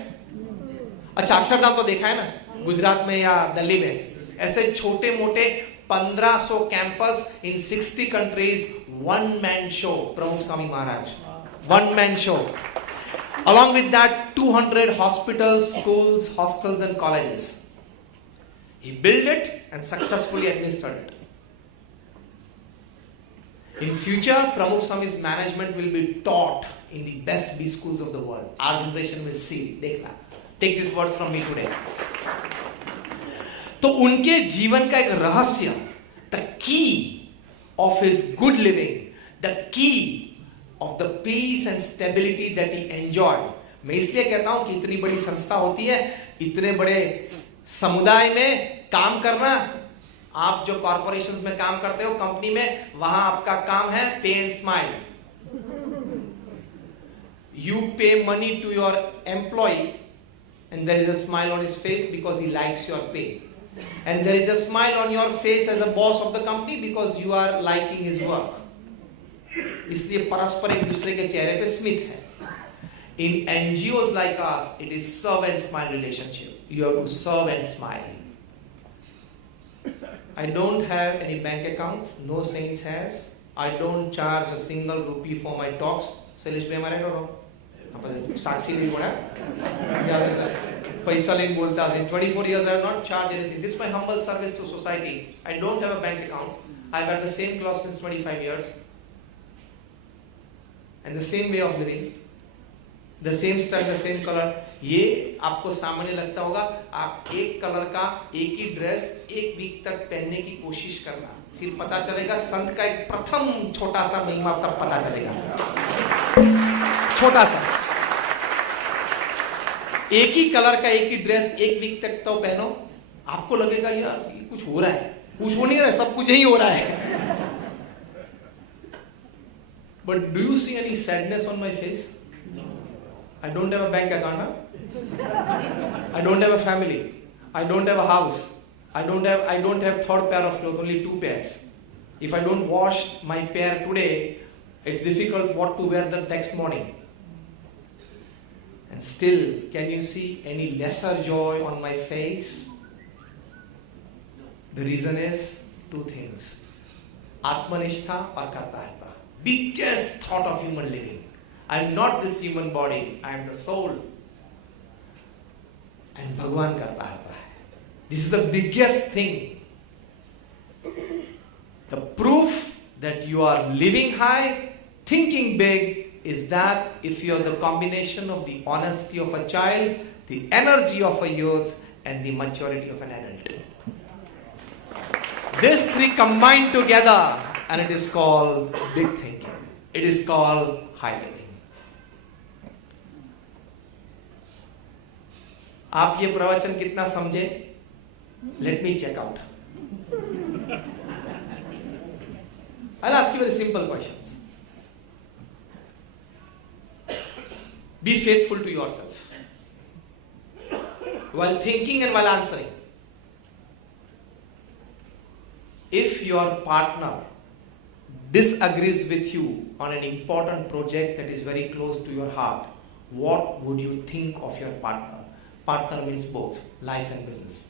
अच्छा, अक्षरधाम तो देखा है ना? गुजरात में या दिल्ली में. ऐसे छोटे मोटे 1500 campus in 60 countries, one man show, प्रमुख Swami Maharaj. One man show. Along with that, 200 hospitals, schools, hostels and colleges. He built it and successfully administered it. In future, Pramukh Swami's management will be taught in the best B schools of the world. Our generation will see. देखना. Take these words from me today. तो उनके जीवन का एक रहस्य, the key of his good living, the key of the peace and stability that he enjoyed. मैं इसलिए कहता हूं कि इतनी बड़ी संस्था होती है, इतने बड़े समुदाय में काम करना. आप जो कॉर्पोरेशंस में काम करते हो, कंपनी में, वहां आपका काम है पे and smile. You pay money to your employee and there is a smile on his face because he likes your pay. And there is a smile on your face as a boss of the company because you are liking his work. इसलिए परस्पर एक दूसरे के चेहरे पे स्मित है. In NGOs like us, it is serve and smile relationship. You have to serve and smile. I don't have any bank account. No saints has. I don't charge a single rupee for my talks. Salish, am I right or wrong? साक्षी नहीं बोला, याद रखना, पैसा नहीं बोलता. In 24 years I have not charged anything. This is my humble service to society. I don't have a bank account. I have had the same clothes since 25 years. And the same way of living, the same style, the same color. ये आपको सामान्य लगता होगा. आप एक colour का एक ही dress एक वीक तक पहनने की कोशिश करना, फिर पता चलेगा संत का एक प्रथम छोटा सा महिमा तब पता चलेगा. छोटा सा एक ही कलर का एक ही ड्रेस एक वीक तक तो पहनो, आपको लगेगा यार ये कुछ हो रहा है. कुछ हो नहीं रहा है, सब कुछ यही हो रहा है. But do you see any sadness on my face? I don't have a bank account. I don't have a family. I don't have a house. I don't have third pair of clothes, only 2 pairs. If I don't wash my pair today, it's difficult what to wear the next morning. And still, can you see any lesser joy on my face? The reason is 2 things. Atmanishtha or Kartartha. Biggest thought of human living. I am not this human body, I am the soul. And Bhagwan karta hai. This is the biggest thing. The proof that you are living high, thinking big, is that if you are the combination of the honesty of a child, the energy of a youth, and the maturity of an adult. These 3 combined together, and it is called big thinking. It is called high living. आप ये प्रवचन कितना समझे? Let me check out. I'll ask you very simple questions. Be faithful to yourself while thinking and while answering. If your partner disagrees with you on an important project that is very close to your heart, what would you think of your partner? Partner means both life and business.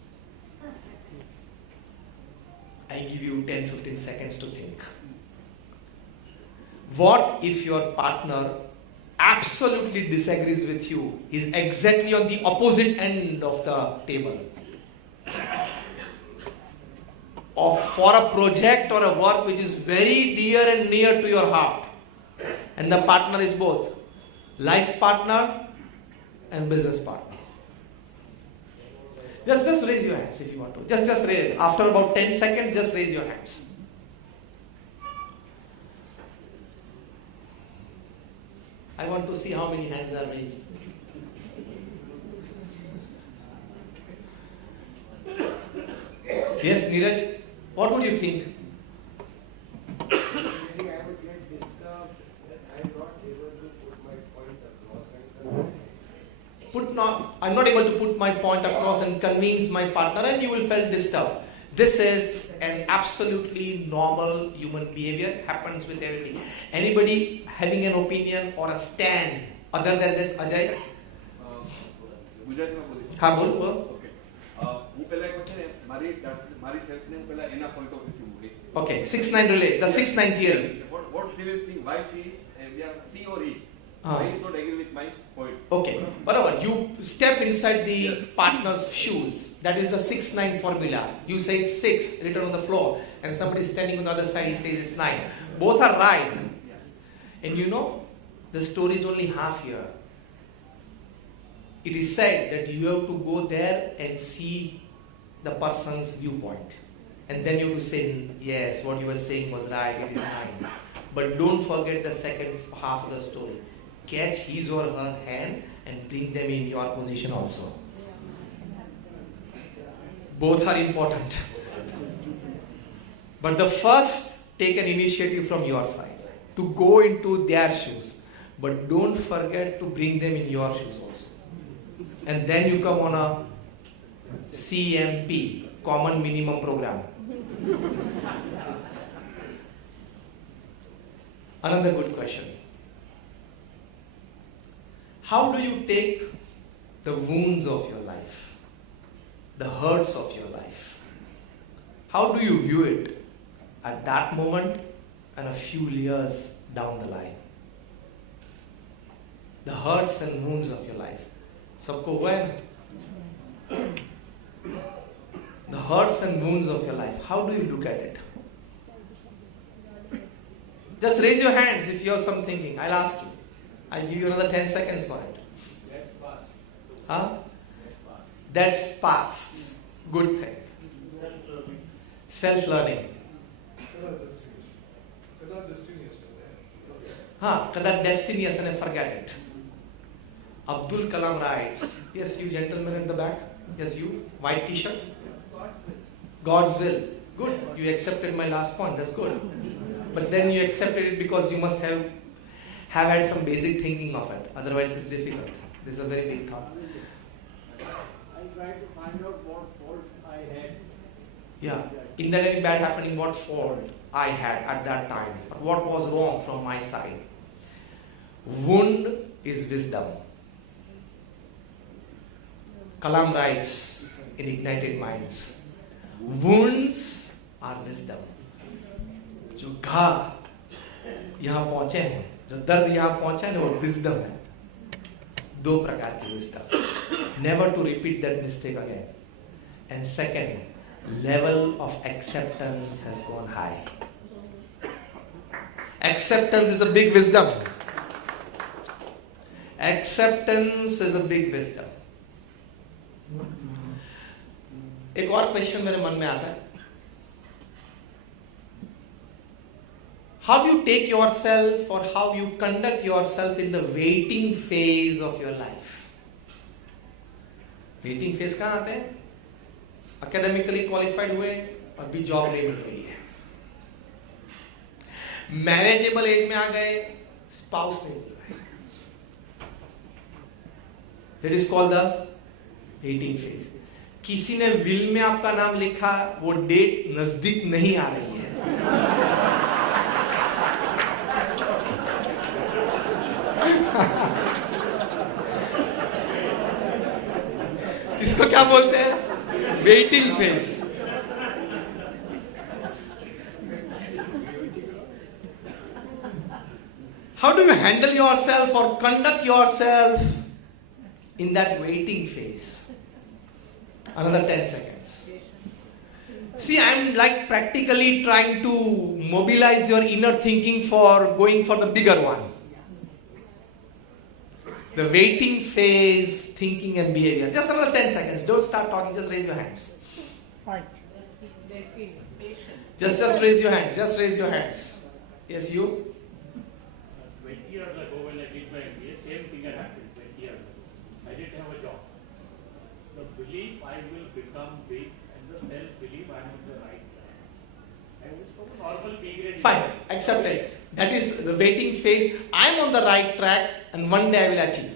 I give you 10-15 seconds to think. What if your partner absolutely disagrees with you, is exactly on the opposite end of the table? Or for a project or a work which is very dear and near to your heart, and the partner is both life partner and business partner. Just raise your hands if you want to. Just raise. After about 10 seconds, just raise your hands. I want to see how many hands are raised. Yes, Neeraj, what would you think? I would get disturbed that I'm not able to put my point across. I'm not able to put my point across and convince my partner, and you will feel disturbed. This is an absolutely normal human behavior, happens with everybody. Anybody having an opinion or a stand other than this, Ajay? ગુજરાતમાં બોલીશ. હા બોલ. Okay. હું પહેલા એક છે ને મારી સેલ્ફને હું પહેલા એના પોઈન્ટ ઓફ વ્યૂથી મૂકી. Okay, 6-9 relay, the 6-9 theory. What she will think, why she, we are C or E. Ah. Why is not agree with my point. Okay, whatever. You step inside the partner's shoes. That is the 6-9 formula. You say it's 6, written on the floor, and somebody standing on the other side, he says it's 9. Both are right. And you know, the story is only half here. It is said that you have to go there and see the person's viewpoint. And then you have to say, yes, what you were saying was right, it is 9. But don't forget the second half of the story. Catch his or her hand and bring them in your position also. Both are important. But the first, take an initiative from your side to go into their shoes. But don't forget to bring them in your shoes also. And then you come on a CMP, Common Minimum Program. Another good question. How do you take the wounds of your life, the hurts of your life? How do you view it at that moment and a few years down the line? The hurts and wounds of your life. Sabko hua hai na? The hurts and wounds of your life. How do you look at it? Just raise your hands if you have some thinking. I'll ask you. I'll give you another 10 seconds for it. That's past. Huh? That's past. That's past. Good thing. Self-learning. Kada destination and forget it. Abdul Kalam writes, yes, you gentlemen at the back, yes, you, white t-shirt. God's will. Good. You accepted my last point. That's good. But then you accepted it because you must have had some basic thinking of it. Otherwise, it's difficult. This is a very big thought. I tried to find out what faults I had. Yeah. In that any bad happening, what fault I had at that time? What was wrong from my side? Wound is wisdom. Kalam writes in Ignited Minds, wounds are wisdom. जो घा यहाँ पहुंचे हैं, जो दर्द यहाँ पहुंचा है ना, वो wisdom है. दो प्रकार की wisdom. Never to repeat that mistake again. And second, level of acceptance has gone high. Acceptance is a big wisdom. Acceptance is a big wisdom. एक और क्वेश्चन मेरे मन में आता है. How you take yourself or how you conduct yourself in the waiting phase of your life. Waiting phase कहाँ आते हैं? Academically qualified हुए, अभी जॉब नहीं मिल रही है. Manageable एज में आ गए, स्पाउस नहीं मिल रहा है. That is called the waiting phase. किसी ने विल में आपका नाम लिखा, वो डेट नजदीक नहीं आ रही है. इसको क्या बोलते हैं? Waiting phase. How do you handle yourself or conduct yourself in that waiting phase? Another 10 seconds. See, I'm like practically trying to mobilize your inner thinking for going for the bigger one. The waiting phase, thinking and behavior. Just another 10 seconds. Don't start talking, just raise your hands. Fight. Just raise your hands. Just raise your hands. Yes, you? 20 years ago when I did my MBA, same thing had happened 20 years ago. I didn't have a job. The belief I will become big and the self-belief I am on the right track. I was from a normal B grade. Fine, accepted. That is the waiting phase. I'm on the right track and one day I will achieve.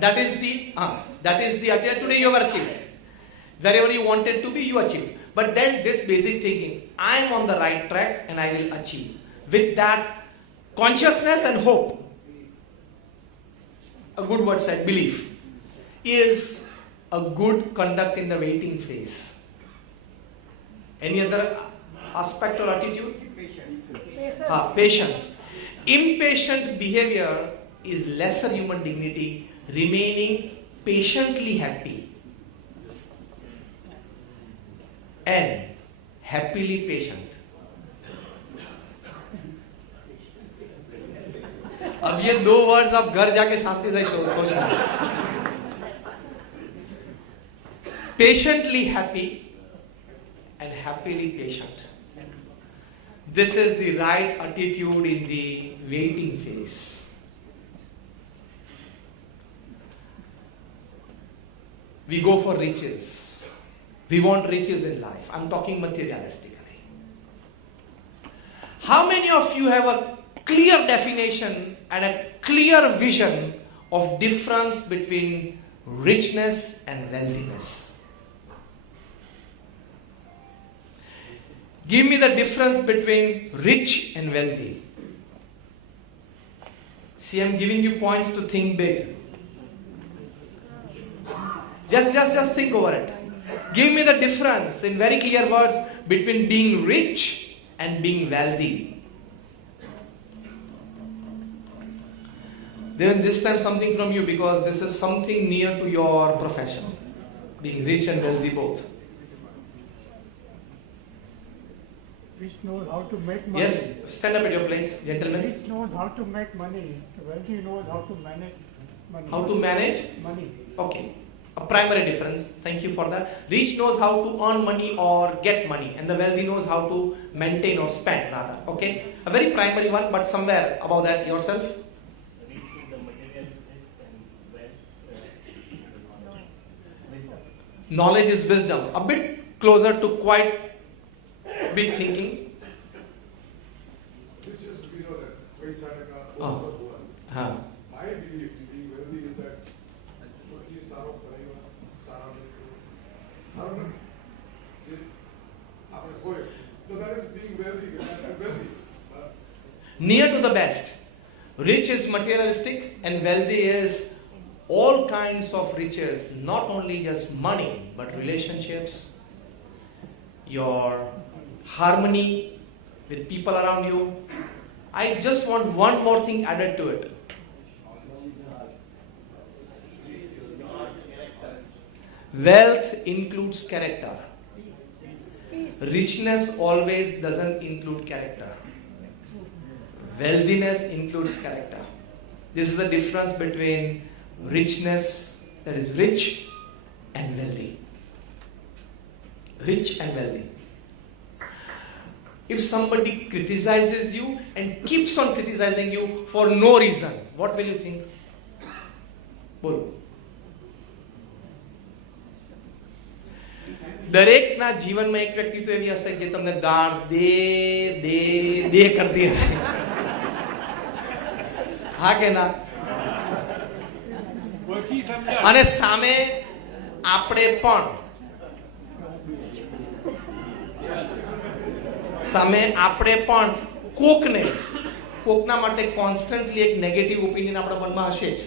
That is the idea. Today you have achieved. Wherever you wanted to be, you achieved. But then this basic thinking, I am on the right track and I will achieve. With that consciousness and hope, a good word said, belief, is a good conduct in the waiting phase. Any other aspect or attitude? Patience. Impatient behavior is lesser human dignity, remaining patiently happy and happily patient. अब ये दो words आप घर जाके शांति से सोचना. Patiently happy and happily patient. This is the right attitude in the waiting phase. We go for riches. We want riches in life. I'm talking materialistically. How many of you have a clear definition and a clear vision of difference between richness and wealthiness? Give me the difference between rich and wealthy. See, I'm giving you points to think big. Just think over it. Give me the difference in very clear words between being rich and being wealthy. Then this time something from you, because this is something near to your profession. Being rich and wealthy both. Rich knows how to make money. Yes, stand up at your place, gentlemen. Rich knows how to make money. Wealthy knows how to manage money. How to manage? Money. Okay. A primary difference. Thank you for that. Rich knows how to earn money or get money, and the wealthy knows how to maintain or spend rather. Okay. A very primary one, but somewhere above that yourself. Rich is the materialistic and wealth wisdom. Knowledge is wisdom. A bit closer to quite big thinking. Which is, we know that पैसा का हाँ. बहुत हुआ. हाँ. My belief in being wealthy is that सोचिए सारो करेगा सारा मिलकर हर में जे आपने खोए तो that is being wealthy. Near to the best. Rich is materialistic and wealthy is all kinds of riches, not only just money, but relationships, your harmony with people around you. I just want one more thing added to it. Wealth includes character. Richness always doesn't include character. Wealthiness includes character. This is the difference between richness, that is rich, and wealthy. Rich and wealthy. If somebody criticizes you and keeps on criticizing you for no reason, what will you think? બોલો. દરેકના જીવનમાં એક વ્યક્તિ તો એવી હશે કે તમને ગાળ દે દે દે કરતી હશે. હા કે ના? અને સામે આપણે પણ કોકના માટે કોન્સ્ટન્ટલી એક નેગેટિવ ઓપિનિયન આપણા મનમાં હશે જ.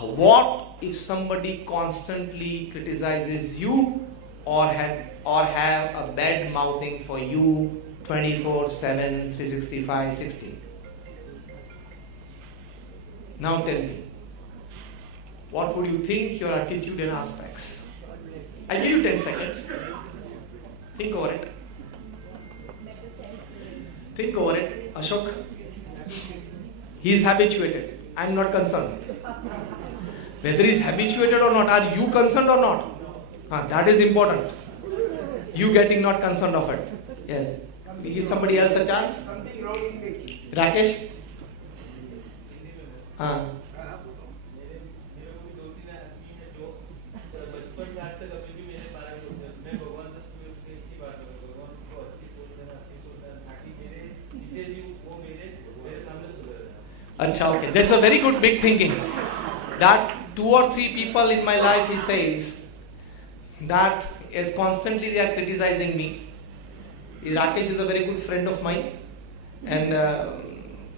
What if somebody constantly criticizes you or have a bad mouthing for you 24/7, 365, 60? Now tell me, what would you think your attitude and aspects? I give you 10 seconds. Think over it. Think over it. Ashok. He is habituated. I am not concerned. Whether he is habituated or not, are you concerned or not? That is important. You getting not concerned of it. Yes. We give somebody else a chance. Something wrong in thinking. Rakesh? Acha, okay. That's a very good big thinking. That 2 or 3 people in my life, he says, that is constantly they are criticizing me. Rakesh is a very good friend of mine, and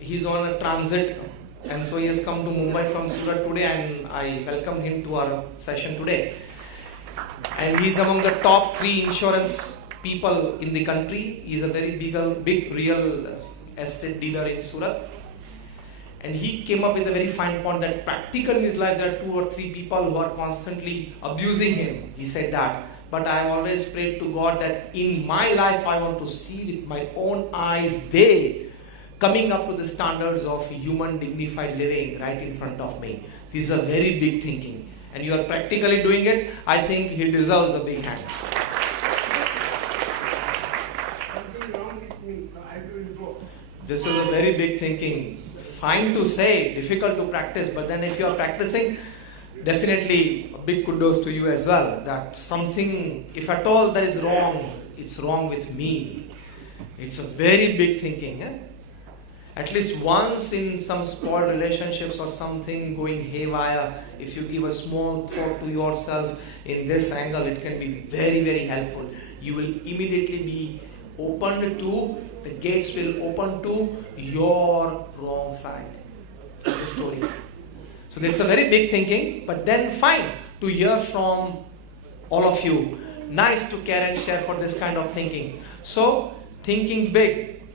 he's on a transit, and so he has come to Mumbai from Surat today, and I welcome him to our session today. And he's among the top 3 insurance people in the country. He's a very big real estate dealer in Surat. And he came up with a very fine point that practical in his life there are 2 or 3 people who are constantly abusing him. He said that. But I always prayed to God that in my life I want to see with my own eyes they coming up to the standards of human dignified living right in front of me. This is a very big thinking. And you are practically doing it. I think he deserves a big hand. Something wrong with me. I will go. This is a very big thinking. Fine to say, difficult to practice, but then if you are practicing, definitely a big kudos to you as well. That something, if at all that is wrong, it's wrong with me. It's a very big thinking. Eh? At least once in some small relationships or something going haywire, if you give a small thought to yourself in this angle, it can be very, very helpful. You will immediately be opened to, the gates will open to your wrong side of the story. So that's a very big thinking, but then fine to hear from all of you. Nice to care and share for this kind of thinking. So thinking big